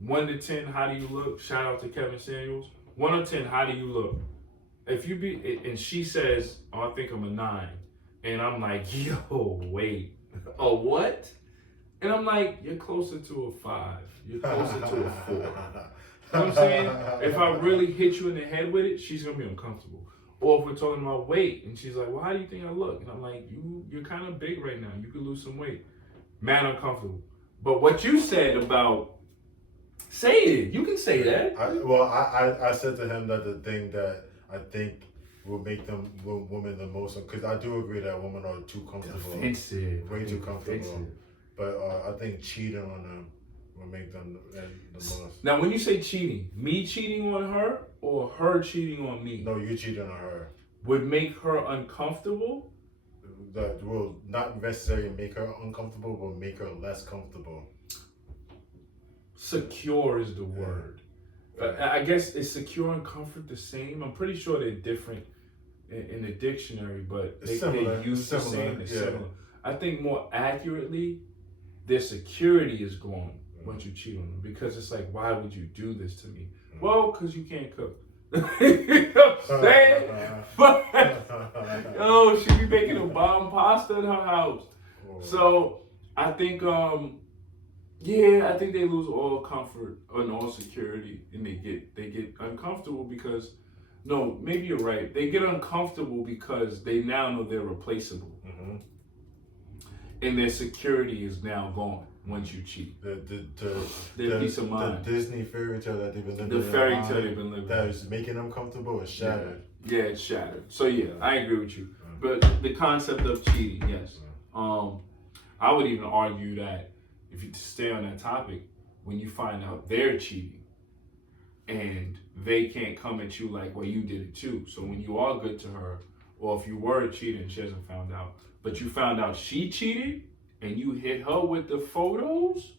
1 to 10, how do you look? Shout out to Kevin Samuels. 1 to 10, how do you look? If you be, and she says, oh, I think I'm a 9. And I'm like, yo, wait, a what? And I'm like, you're closer to a 5. You're closer to a 4. You know what I'm saying? If I really hit you in the head with it, she's gonna be uncomfortable. Or if we're talking about weight, and she's like, well, how do you think I look? And I'm like, you're kind of big right now. You could lose some weight. Man, uncomfortable. But what you said about, say it. You can say that. I said to him that the thing that I think will make them women the most, because I do agree that women are too comfortable, Defensive. way too comfortable. Defensive. But I think cheating on them will make them the most. Now, when you say cheating, me cheating on her or her cheating on me? No, you cheating on her. Would make her uncomfortable? That will not necessarily make her uncomfortable, but make her less comfortable. Secure is the word. I guess is secure and comfort the same? I'm pretty sure they're different in the dictionary, but they use the same. They're similar. I think more accurately, their security is gone. once you cheat on them, because it's like, why would you do this to me? Mm. Well, because you can't cook. You know what I'm saying? But, yo, she be making a bomb pasta in her house. So I think, I think they lose all comfort and all security, and they get uncomfortable because, no, maybe you're right. They get uncomfortable because they now know they're replaceable, and their security is now gone once you cheat. The peace of mind. The Disney fairy tale that they've been living. The fairy tale they've been living. That is making them comfortable is shattered. Yeah, it's shattered. So yeah, I agree with you. But the concept of cheating, yes. I would even argue that if you stay on that topic, when you find out they're cheating and they can't come at you like, well, you did it too. So when you are good to her, or if you were cheating and she hasn't found out, but you found out she cheated and you hit her with the photos,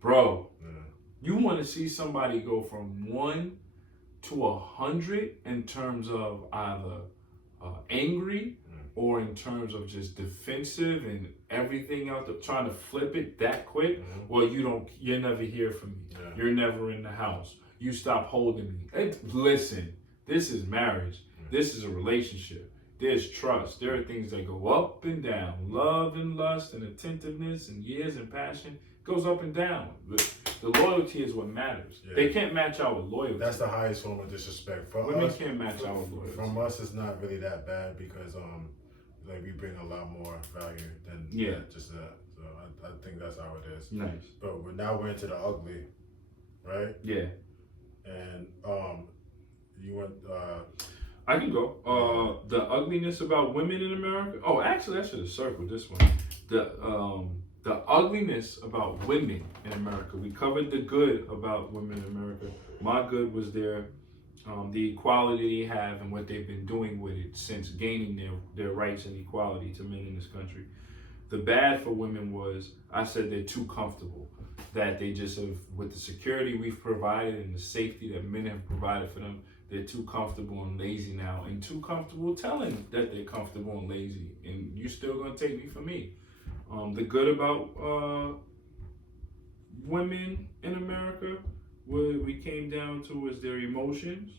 bro, you want to see somebody go from 1 to 100 in terms of either angry or in terms of just defensive and everything else, trying to flip it that quick. Well, you're never here for me. You're never in the house. You stop holding me. And listen, this is marriage. This is a relationship. There's trust. There are things that go up and down. Love and lust and attentiveness and years and passion goes up and down. The loyalty is what matters. Yeah. They can't match our loyalty. That's the highest form of disrespect. For women us, can't match our loyalty. From us, it's not really that bad because like we bring a lot more value than just that. So I think that's how it is. Nice. But we're into the ugly, right? Yeah. And you went. I can go. The ugliness about women in America. Oh, actually, I should have circled this one. The ugliness about women in America. We covered the good about women in America. My good was the equality they have and what they've been doing with it since gaining their rights and equality to men in this country. The bad for women was, I said they're too comfortable. That they just have, with the security we've provided and the safety that men have provided for them, they're too comfortable and lazy now, and too comfortable telling that they're comfortable and lazy, and you're still gonna take me for me. The good about women in America, what we came down to was their emotions.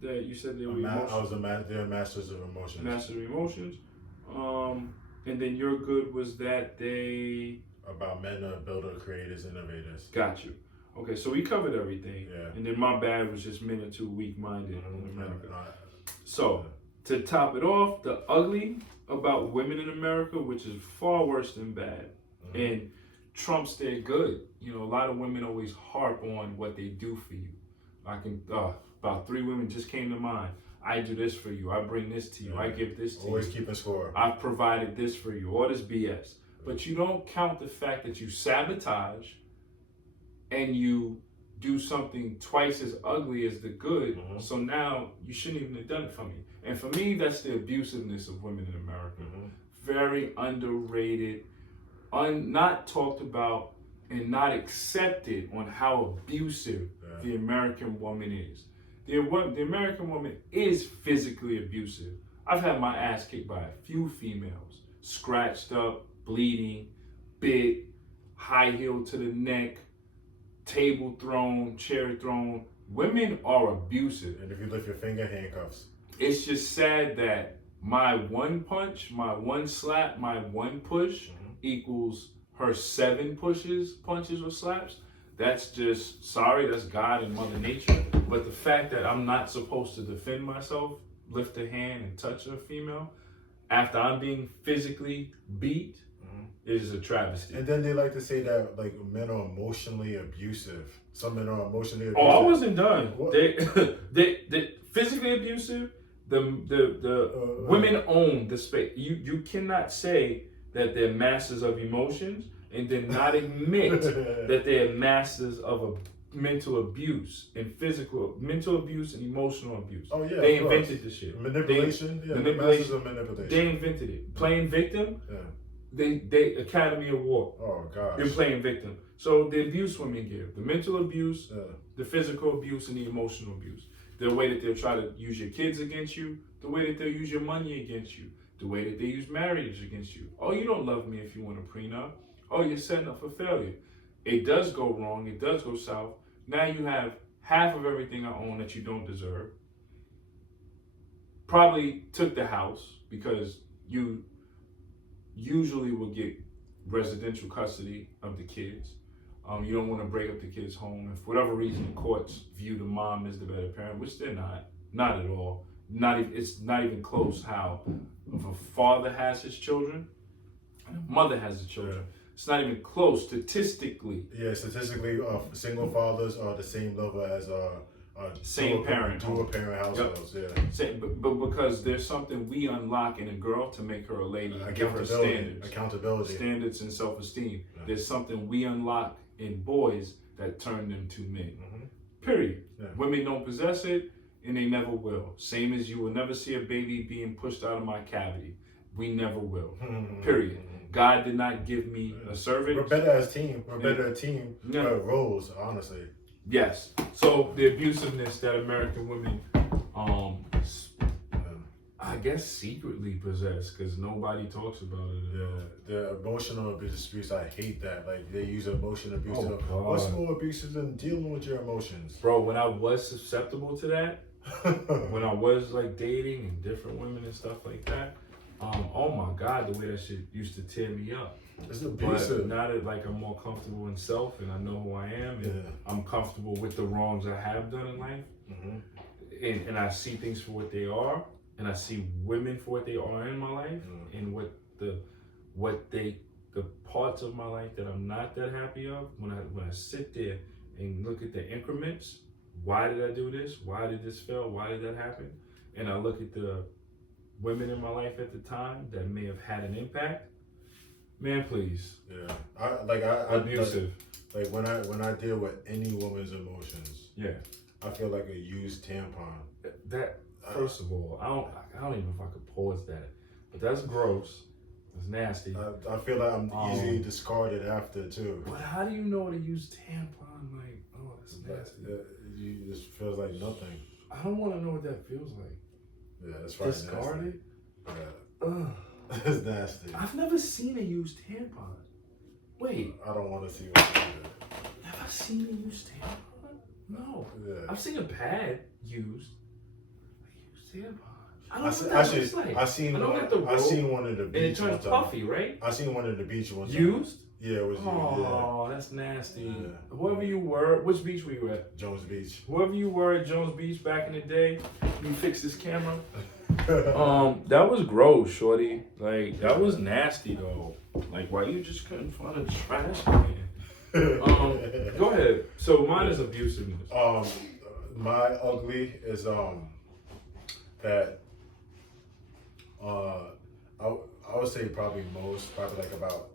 That you said they were they're masters of emotions. Masters of emotions. And then your good was that they... About men are builder, creators, innovators. Got you. Okay, so we covered everything. Yeah. And then my bad was just men are too weak-minded in America. So, to top it off, the ugly about women in America, which is far worse than bad, and trumps their good. You know, a lot of women always harp on what they do for you. About 3 women just came to mind. I do this for you. I bring this to you. I give this to you. Always keeping score. I've provided this for you. All this BS. But you don't count the fact that you sabotage and you do something twice as ugly as the good. So now you shouldn't even have done it for me. And for me, that's the abusiveness of women in America. Very underrated, not talked about, and not accepted on how abusive the American woman is. The American woman is physically abusive. I've had my ass kicked by a few females, scratched up, bleeding, bit, high heel to the neck, table thrown, chair thrown. Women are abusive. And if you lift your finger, handcuffs. It's just sad that my one punch, my one slap, my one push equals her 7 punches or slaps. That's just, sorry, that's God and Mother Nature. But the fact that I'm not supposed to defend myself, lift a hand and touch a female after I'm being physically beat is a travesty. And then they like to say that like men are emotionally abusive. Some men are emotionally abusive. Oh, I wasn't done. What? They physically abusive. The women own the space. You cannot say that they're masters of emotions and then not admit that they're masters of mental abuse and mental abuse and emotional abuse. Oh yeah, they invented the shit. Manipulation. Masters of manipulation. They invented it. Playing victim. Yeah. They Academy Award. Oh gosh. In playing victim. So the abuse women give, the mental abuse, the physical abuse, and the emotional abuse. The way that they'll try to use your kids against you, the way that they'll use your money against you, the way that they use marriage against you. Oh, you don't love me if you want a prenup. Oh, you're setting up for failure. it does go wrong, it does go south. Now you have half of everything I own that you don't deserve. Probably took the house because you usually will get residential custody of the kids. You don't want to break up the kid's home. If for whatever reason the courts view the mom as the better parent, which they're not at all. It's not even close how if a father has his children and a mother has his children. It's not even close statistically. Yeah, statistically, single fathers are the same level as Same parent. dual parent households. Yep. Yeah, But because there's something we unlock in a girl to make her a lady, give her accountability, standards and self-esteem. Yeah. There's something we unlock in boys that turn them to men. Mm-hmm. Period. Yeah. Women don't possess it, and they never will. Same as you will never see a baby being pushed out of my cavity. We never will. Mm-hmm. Period. God did not give me a servant. We're better as team. We're better at team roles, honestly. Yes. So the abusiveness that American women, I guess, secretly possess because nobody talks about it. Yeah, the emotional abuse. I hate that. Like they use emotional abuse. Oh, what's more abusive than dealing with your emotions, bro? When I was susceptible to that, when I was like dating and different women and stuff like that, oh my God, the way that shit used to tear me up. It's abusive. But now that like I'm more comfortable in self and I know who I am and I'm comfortable with the wrongs I have done in life, and I see things for what they are, and I see women for what they are in my life, and what the parts of my life that I'm not that happy of. When I sit there and look at the increments, why did I do this? Why did this fail? Why did that happen? And I look at the women in my life at the time that may have had an impact. Man, please. Yeah, I abusive. Like when I deal with any woman's emotions, yeah, I feel like a used tampon. That first of all, I don't even know if I could pause that, but that's gross. That's nasty. I feel like I'm easily discarded after too. But how do you know what a used tampon? Like, oh, that's nasty. You just feels like nothing. I don't want to know what that feels like. Yeah, that's right. Discarded. Nasty. Yeah. Ugh. That's nasty. I've never seen a used tampon. Wait. I don't want to see what's in it. Have I seen a used tampon? No. Yeah. I've seen a pad used. A used tampon. I don't know what that looks like. I seen one of the beach. And it turns puffy, right? I seen one of the beach ones. Used? Yeah, it was used. Oh, that's nasty. Yeah. Whoever you were, which beach were you at? Jones Beach. Whoever you were at Jones Beach back in the day, you fixed this camera. That was gross, shorty. Like, that was nasty though. Like, why you just couldn't find a trash can? Go ahead. So mine is abusiveness. My ugly is that I would say probably like about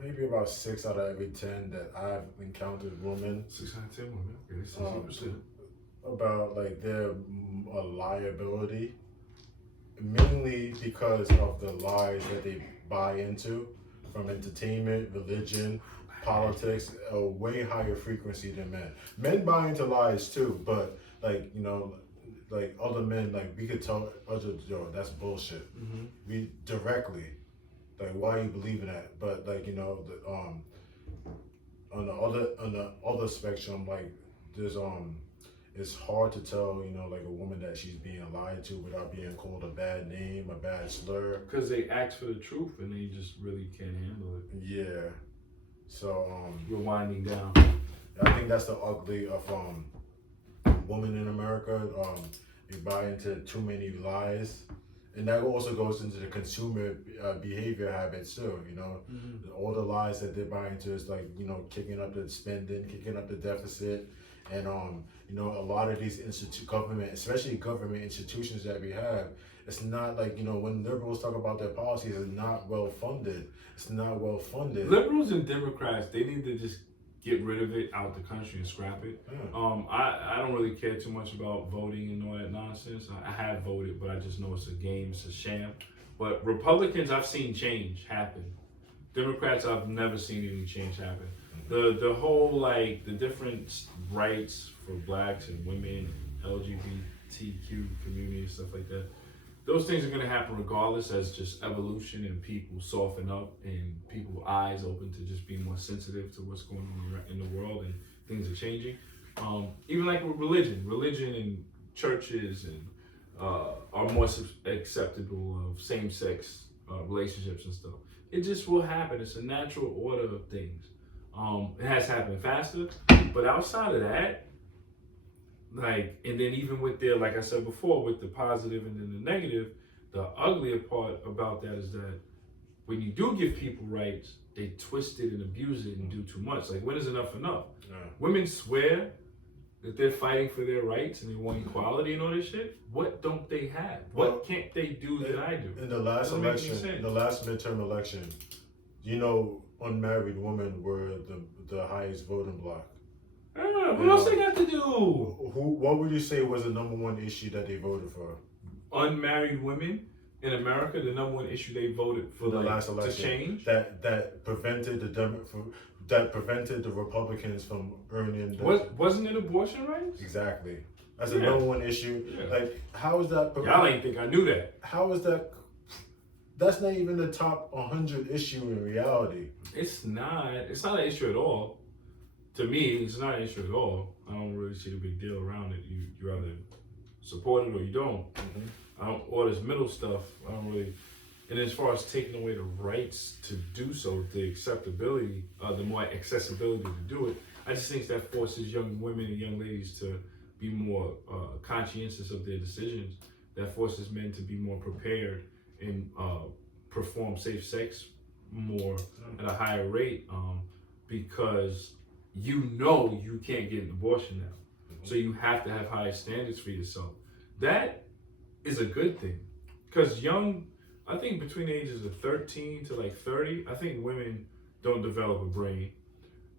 maybe about 6 out of every 10 that I've encountered women. 6 out of 10 women. Okay, 60%. About like their liability, mainly because of the lies that they buy into from entertainment, religion, politics, a way higher frequency than men. Men buy into lies too, but like, you know, like other men, like we could tell that's bullshit. Mm-hmm. We directly, like, why are you believing that? But like, you know, on the other spectrum, like there's it's hard to tell, you know, like a woman that she's being lied to without being called a bad name, a bad slur. Because they ask for the truth and they just really can't handle it. Yeah. So you're winding down. I think that's the ugly of women in America. They buy into too many lies. And that also goes into the consumer behavior habits too, you know. Mm-hmm. All the lies that they buy into is like, you know, kicking up the spending, kicking up the deficit. And, you know, a lot of these especially government institutions that we have, it's not like, you know, when liberals talk about their policies, it's not well funded. It's not well funded. Liberals and Democrats, they need to just get rid of it out the country and scrap it. Yeah. I don't really care too much about voting and all that nonsense. I have voted, but I just know it's a game, it's a sham. But Republicans, I've seen change happen. Democrats, I've never seen any change happen. The whole, like, the different rights for blacks and women, LGBTQ community and stuff like that, those things are going to happen regardless, as just evolution and people soften up and people's eyes open to just be more sensitive to what's going on in the world and things are changing. Even like with religion and churches and are more acceptable of same-sex relationships and stuff. It just will happen. It's a natural order of things. It has happened faster, but outside of that, like, and then even with their, like I said before, with the positive and then the negative, the uglier part about that is that when you do give people rights, they twist it and abuse it and do too much. Like, when is enough enough? Yeah. Women swear that they're fighting for their rights and they want equality and all this shit. What don't they have? Well, what can't they do that I do? In the last Doesn't make any election, sense. the last midterm election, unmarried women were the highest voting bloc. What else they got to do? What would you say was the number one issue that they voted for? Unmarried women in America, the number one issue they voted for The last to election change. that prevented the Republicans from earning. Wasn't it abortion rights? Exactly. That's the Yeah. number one issue. Yeah. Like, how is that? Y'all ain't think I knew that. How is that? That's not even the top 100 issue in reality. It's not. It's not an issue at all. To me, it's not an issue at all. I don't really see the big deal around it. You either support it or you don't. I don't. All this middle stuff, I don't really. And as far as taking away the rights to do so, the acceptability, the more accessibility to do it, I just think that forces young women and young ladies to be more conscientious of their decisions. That forces men to be more prepared and perform safe sex more at a higher rate, because you can't get an abortion now. So you have to have higher standards for yourself. That is a good thing, because I think between the ages of 13 to like 30, I think women don't develop a brain.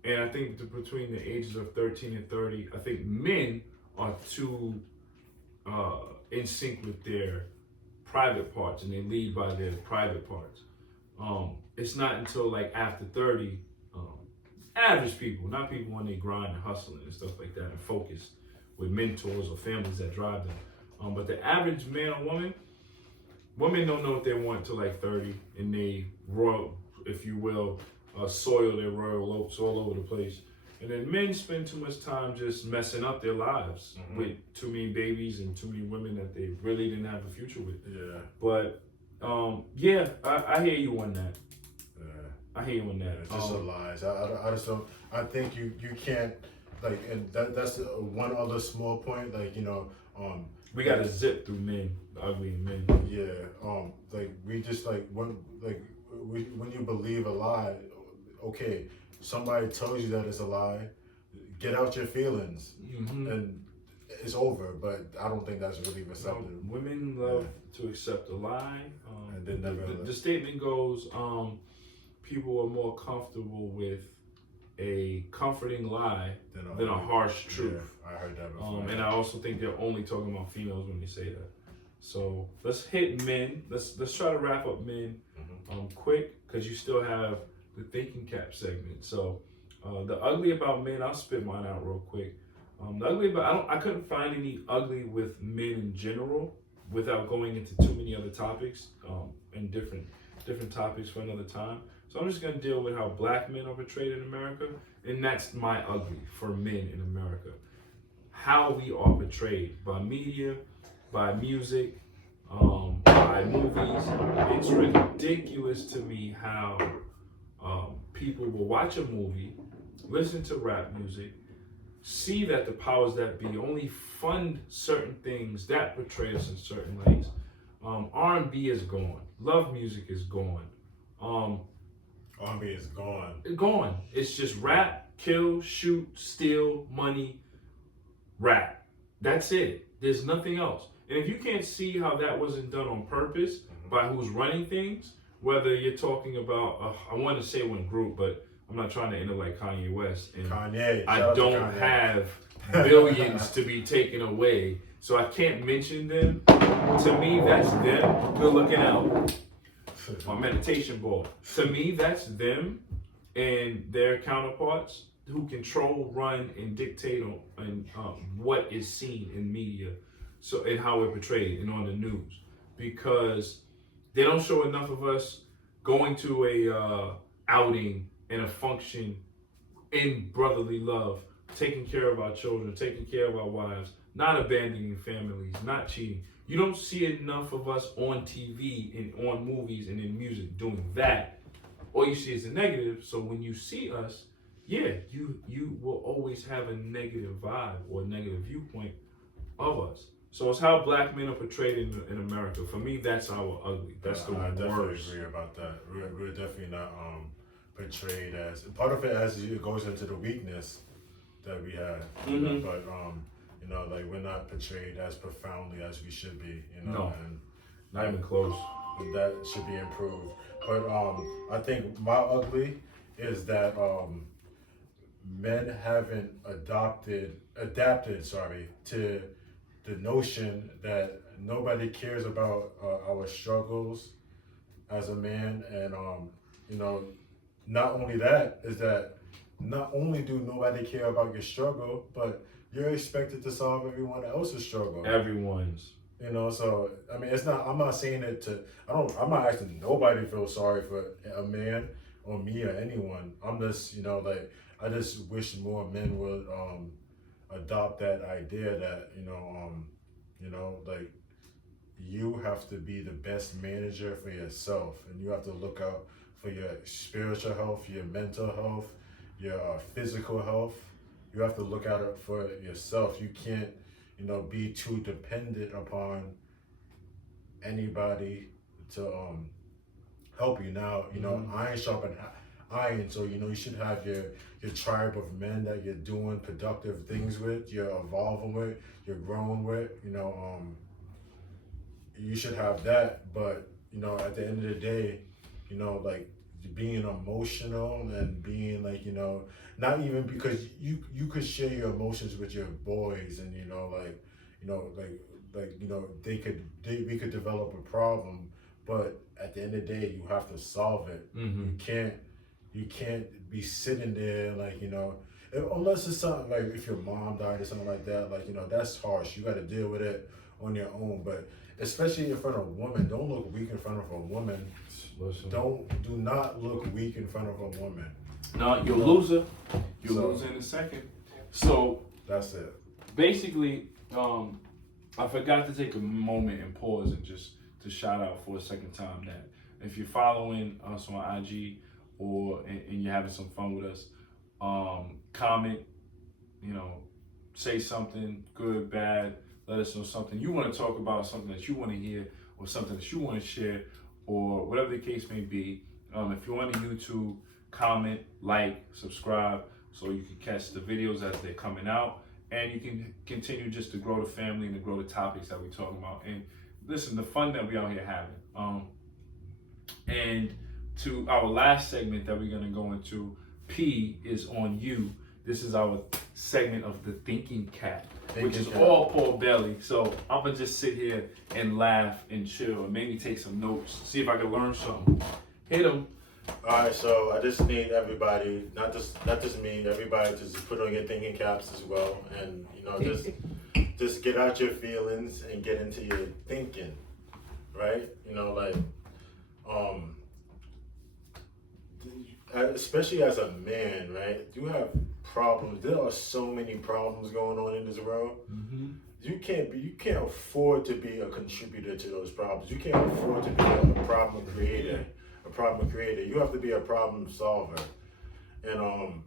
And I think between the ages of 13 and 30, I think men are too in sync with their private parts, and they lead by their private parts. It's not until like after 30, average people, not people when they grind and hustling and stuff like that and focused with mentors or families that drive them. But the average man or women don't know what they want till like 30, and they if you will, soil their royal oats all over the place. And then men spend too much time just messing up their lives with too many babies and too many women that they really didn't have a future with. Yeah. But yeah, I hear you on that. Yeah. I hear you on that. Yeah, it's just a lies. I just don't. I think you can't, like, and that's one other small point. Like, we got to zip through men, the ugly men. Yeah. Like, we just when you believe a lie, okay, somebody tells you that it's a lie, get out your feelings, and it's over. But I don't think that's really receptive. Women love to accept a lie. And then the statement goes, people are more comfortable with a comforting lie than a harsh truth. Yeah, I heard that before. And I also think they're only talking about females when they say that. So let's hit men. Let's try to wrap up men quick, because you still have the thinking cap segment. So the ugly about men, I'll spit mine out real quick. The ugly about, I couldn't find any ugly with men in general without going into too many other topics and different topics for another time. So I'm just gonna deal with how black men are portrayed in America, and that's my ugly for men in America. How we are portrayed by media, by music, by movies. It's ridiculous to me how people will watch a movie, listen to rap music, see that the powers that be only fund certain things that portray us in certain ways. R&B is gone. Love music is gone. R&B is gone. Gone. It's just rap, kill, shoot, steal, money, rap. That's it. There's nothing else. And if you can't see how that wasn't done on purpose by who's running things, whether you're talking about, I want to say one group, but I'm not trying to end it like Kanye West. And Kanye. I don't have billions to be taken away, so I can't mention them. To me, that's them. Good looking out. My meditation ball. To me, that's them and their counterparts who control, run, and dictate on what is seen in media, so and how we're portrayed and on the news. because they don't show enough of us going to a outing and a function in brotherly love, taking care of our children, taking care of our wives, not abandoning families, not cheating. You don't see enough of us on TV and on movies and in music doing that. All you see is the negative. So when you see us, yeah, you will always have a negative vibe or a negative viewpoint of us. So it's how black men are portrayed in America. For me, that's our ugly. That's the I definitely worst. agree about that. We're definitely not portrayed as part of it as it goes into the weakness that we have. You know, but you know, like we're not portrayed as profoundly as we should be. You know, No. and Not even close. that should be improved. But I think my ugly is that men haven't adapted to the notion that nobody cares about our struggles as a man, and you know, not only that is that not only do nobody care about your struggle, but you're expected to solve everyone else's struggle. Everyone's. You know, so I mean, it's not. I'm not saying it to. I'm not asking nobody to feel sorry for a man or me or anyone. I'm just, you know, like I just wish more men would adopt that idea that you know, like you have to be the best manager for yourself, and you have to look out for your spiritual health, your mental health, your physical health. You have to look out for yourself. You can't, you know, be too dependent upon anybody to help you. Now, you know, iron sharpen iron, so you know you should have your tribe of men that you're doing productive things with, you're evolving with, you're growing with. You know, you should have that. But you know, at the end of the day, you know, like being emotional and being like, you know, not even because you could share your emotions with your boys, and you know, like you know, we could develop a problem, but at the end of the day, you have to solve it. You can't be sitting there like, you know, unless it's something like if your mom died or something like that, like, you know, that's harsh. You got to deal with it on your own. But especially in front of a woman, don't look weak in front of a woman. Listen. Do not look weak in front of a woman. No, you're a loser. You're So- losing in a second. So That's it. basically, I forgot to take a moment and pause and just to shout out for a second time that if you're following us on IG and you're having some fun with us, comment, you know, say something good, bad, let us know something you want to talk about, something that you want to hear, or something that you want to share, or whatever the case may be. If you're on the YouTube, comment, like, subscribe, so you can catch the videos as they're coming out, and you can continue just to grow the family and to grow the topics that we're talking about. And listen, the fun that we out here having. And to our last segment that we're gonna go into, P is on you. This is our segment of the Thinking Cap, which is all Paul Bailey. So I'm gonna just sit here and laugh and chill and maybe take some notes, see if I can learn something. Hit him. All right, so I just need everybody, not just me, everybody to just put on your thinking caps as well, and you know, just get out your feelings and get into your thinking, right? You know, like, especially as a man, right? You have problems. There are so many problems going on in this world. You can't afford to be a contributor to those problems. You can't afford to be a problem creator. You have to be a problem solver. And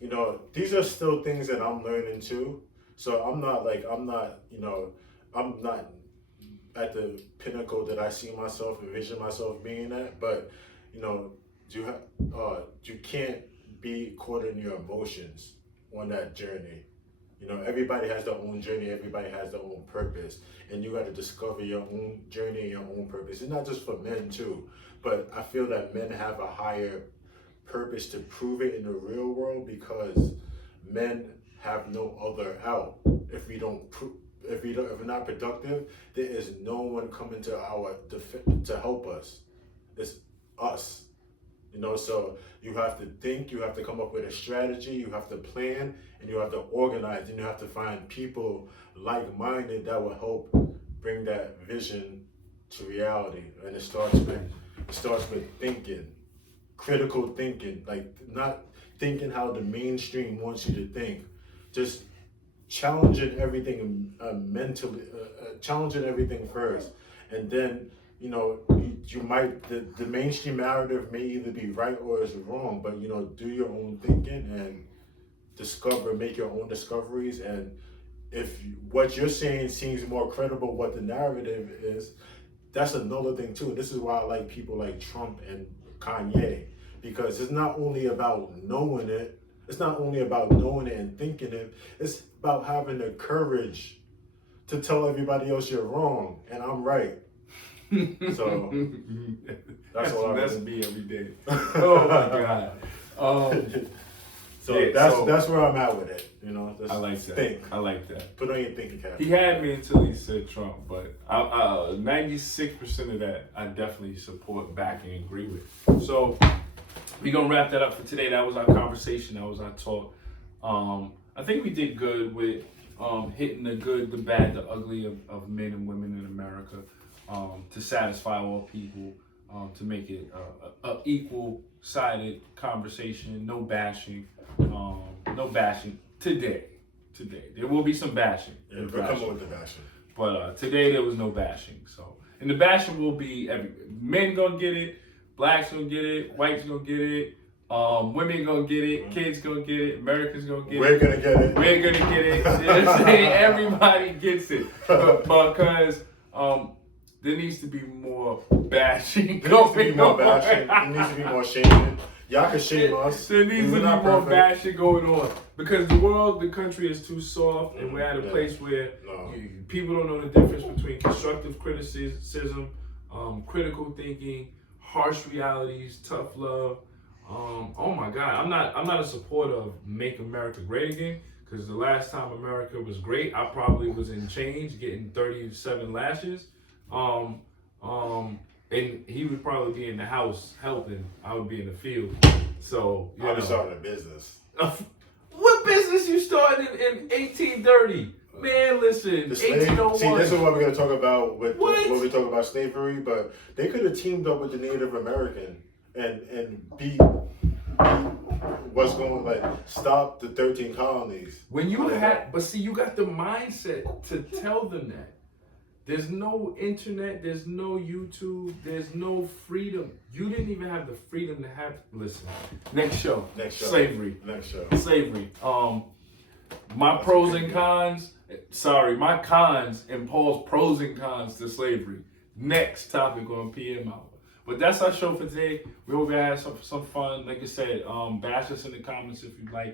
you know, these are still things that I'm learning too. So I'm not at the pinnacle that I see myself, envision myself being at, but you know, you can't be caught in your emotions on that journey. You know, everybody has their own journey, everybody has their own purpose, and you got to discover your own journey and your own purpose. It's not just for men too, but I feel that men have a higher purpose to prove it in the real world, because men have no other out. If we're not productive, there is no one coming to our to help us. It's us. You know, so you have to think, you have to come up with a strategy, you have to plan, and you have to organize, and you have to find people like-minded that will help bring that vision to reality, and it starts with thinking, critical thinking, like not thinking how the mainstream wants you to think, just challenging everything mentally, challenging everything first, and then you might the mainstream narrative may either be right or is wrong, but do your own thinking and make your own discoveries, and if what you're saying seems more credible, what the narrative is, that's another thing too. This is why I like people like Trump and Kanye, because it's not only about knowing it. It's not only about knowing it and thinking it. It's about having the courage to tell everybody else you're wrong and I'm right. So that's all that's I me every day. Oh my God. That's where I'm at with it. I like that. Think. I like that. Put on your thinking cap. He had me until he said Trump, but 96% of that I definitely support, back, and agree with. So we're gonna wrap that up for today. That was our conversation. That was our talk. I think we did good with hitting the good, the bad, the ugly of men and women in America, to satisfy all people, to make it a equal-sided conversation. No bashing. No bashing today. There will be some bashing. Yeah, we're coming with the bashing. But today there was no bashing. So, and the bashing will be men gonna get it, blacks gonna get it, whites gonna get it, women gonna get it, kids gonna get it, Americans gonna get We're it. gonna get it. We're gonna get it. You know what I'm saying? Everybody gets it. Because there needs to be more bashing. There needs to be more bashing. There needs to be more shaming. Y'all can shame us. There needs to We're be not more perfect. bashing going on, because the country is too soft, and we're at a place where people don't know the difference between constructive criticism, critical thinking, harsh realities, tough love. Oh my God, I'm not a supporter of Make America Great Again, because the last time America was great, I probably was in chains getting 37 lashes. And he would probably be in the house helping. I would be in the field. So, I'll be starting a business. What business you started in 1830? Man, listen, The slave, 1801. see, this is what we're going to talk about when What? we talk about slavery, but they could have teamed up with the Native American and beat what's going, like, stop the 13 colonies. When you had, but see, you got the mindset to tell them that. There's no internet, there's no YouTube, there's no freedom. You didn't even have the freedom to have, listen, next show. Slavery. Next show. Slavery. My pros and cons, my cons and Paul's pros and cons to slavery. Next topic on PM Hour. But that's our show for today. We hope you had some fun. Like I said, bash us in the comments if you like.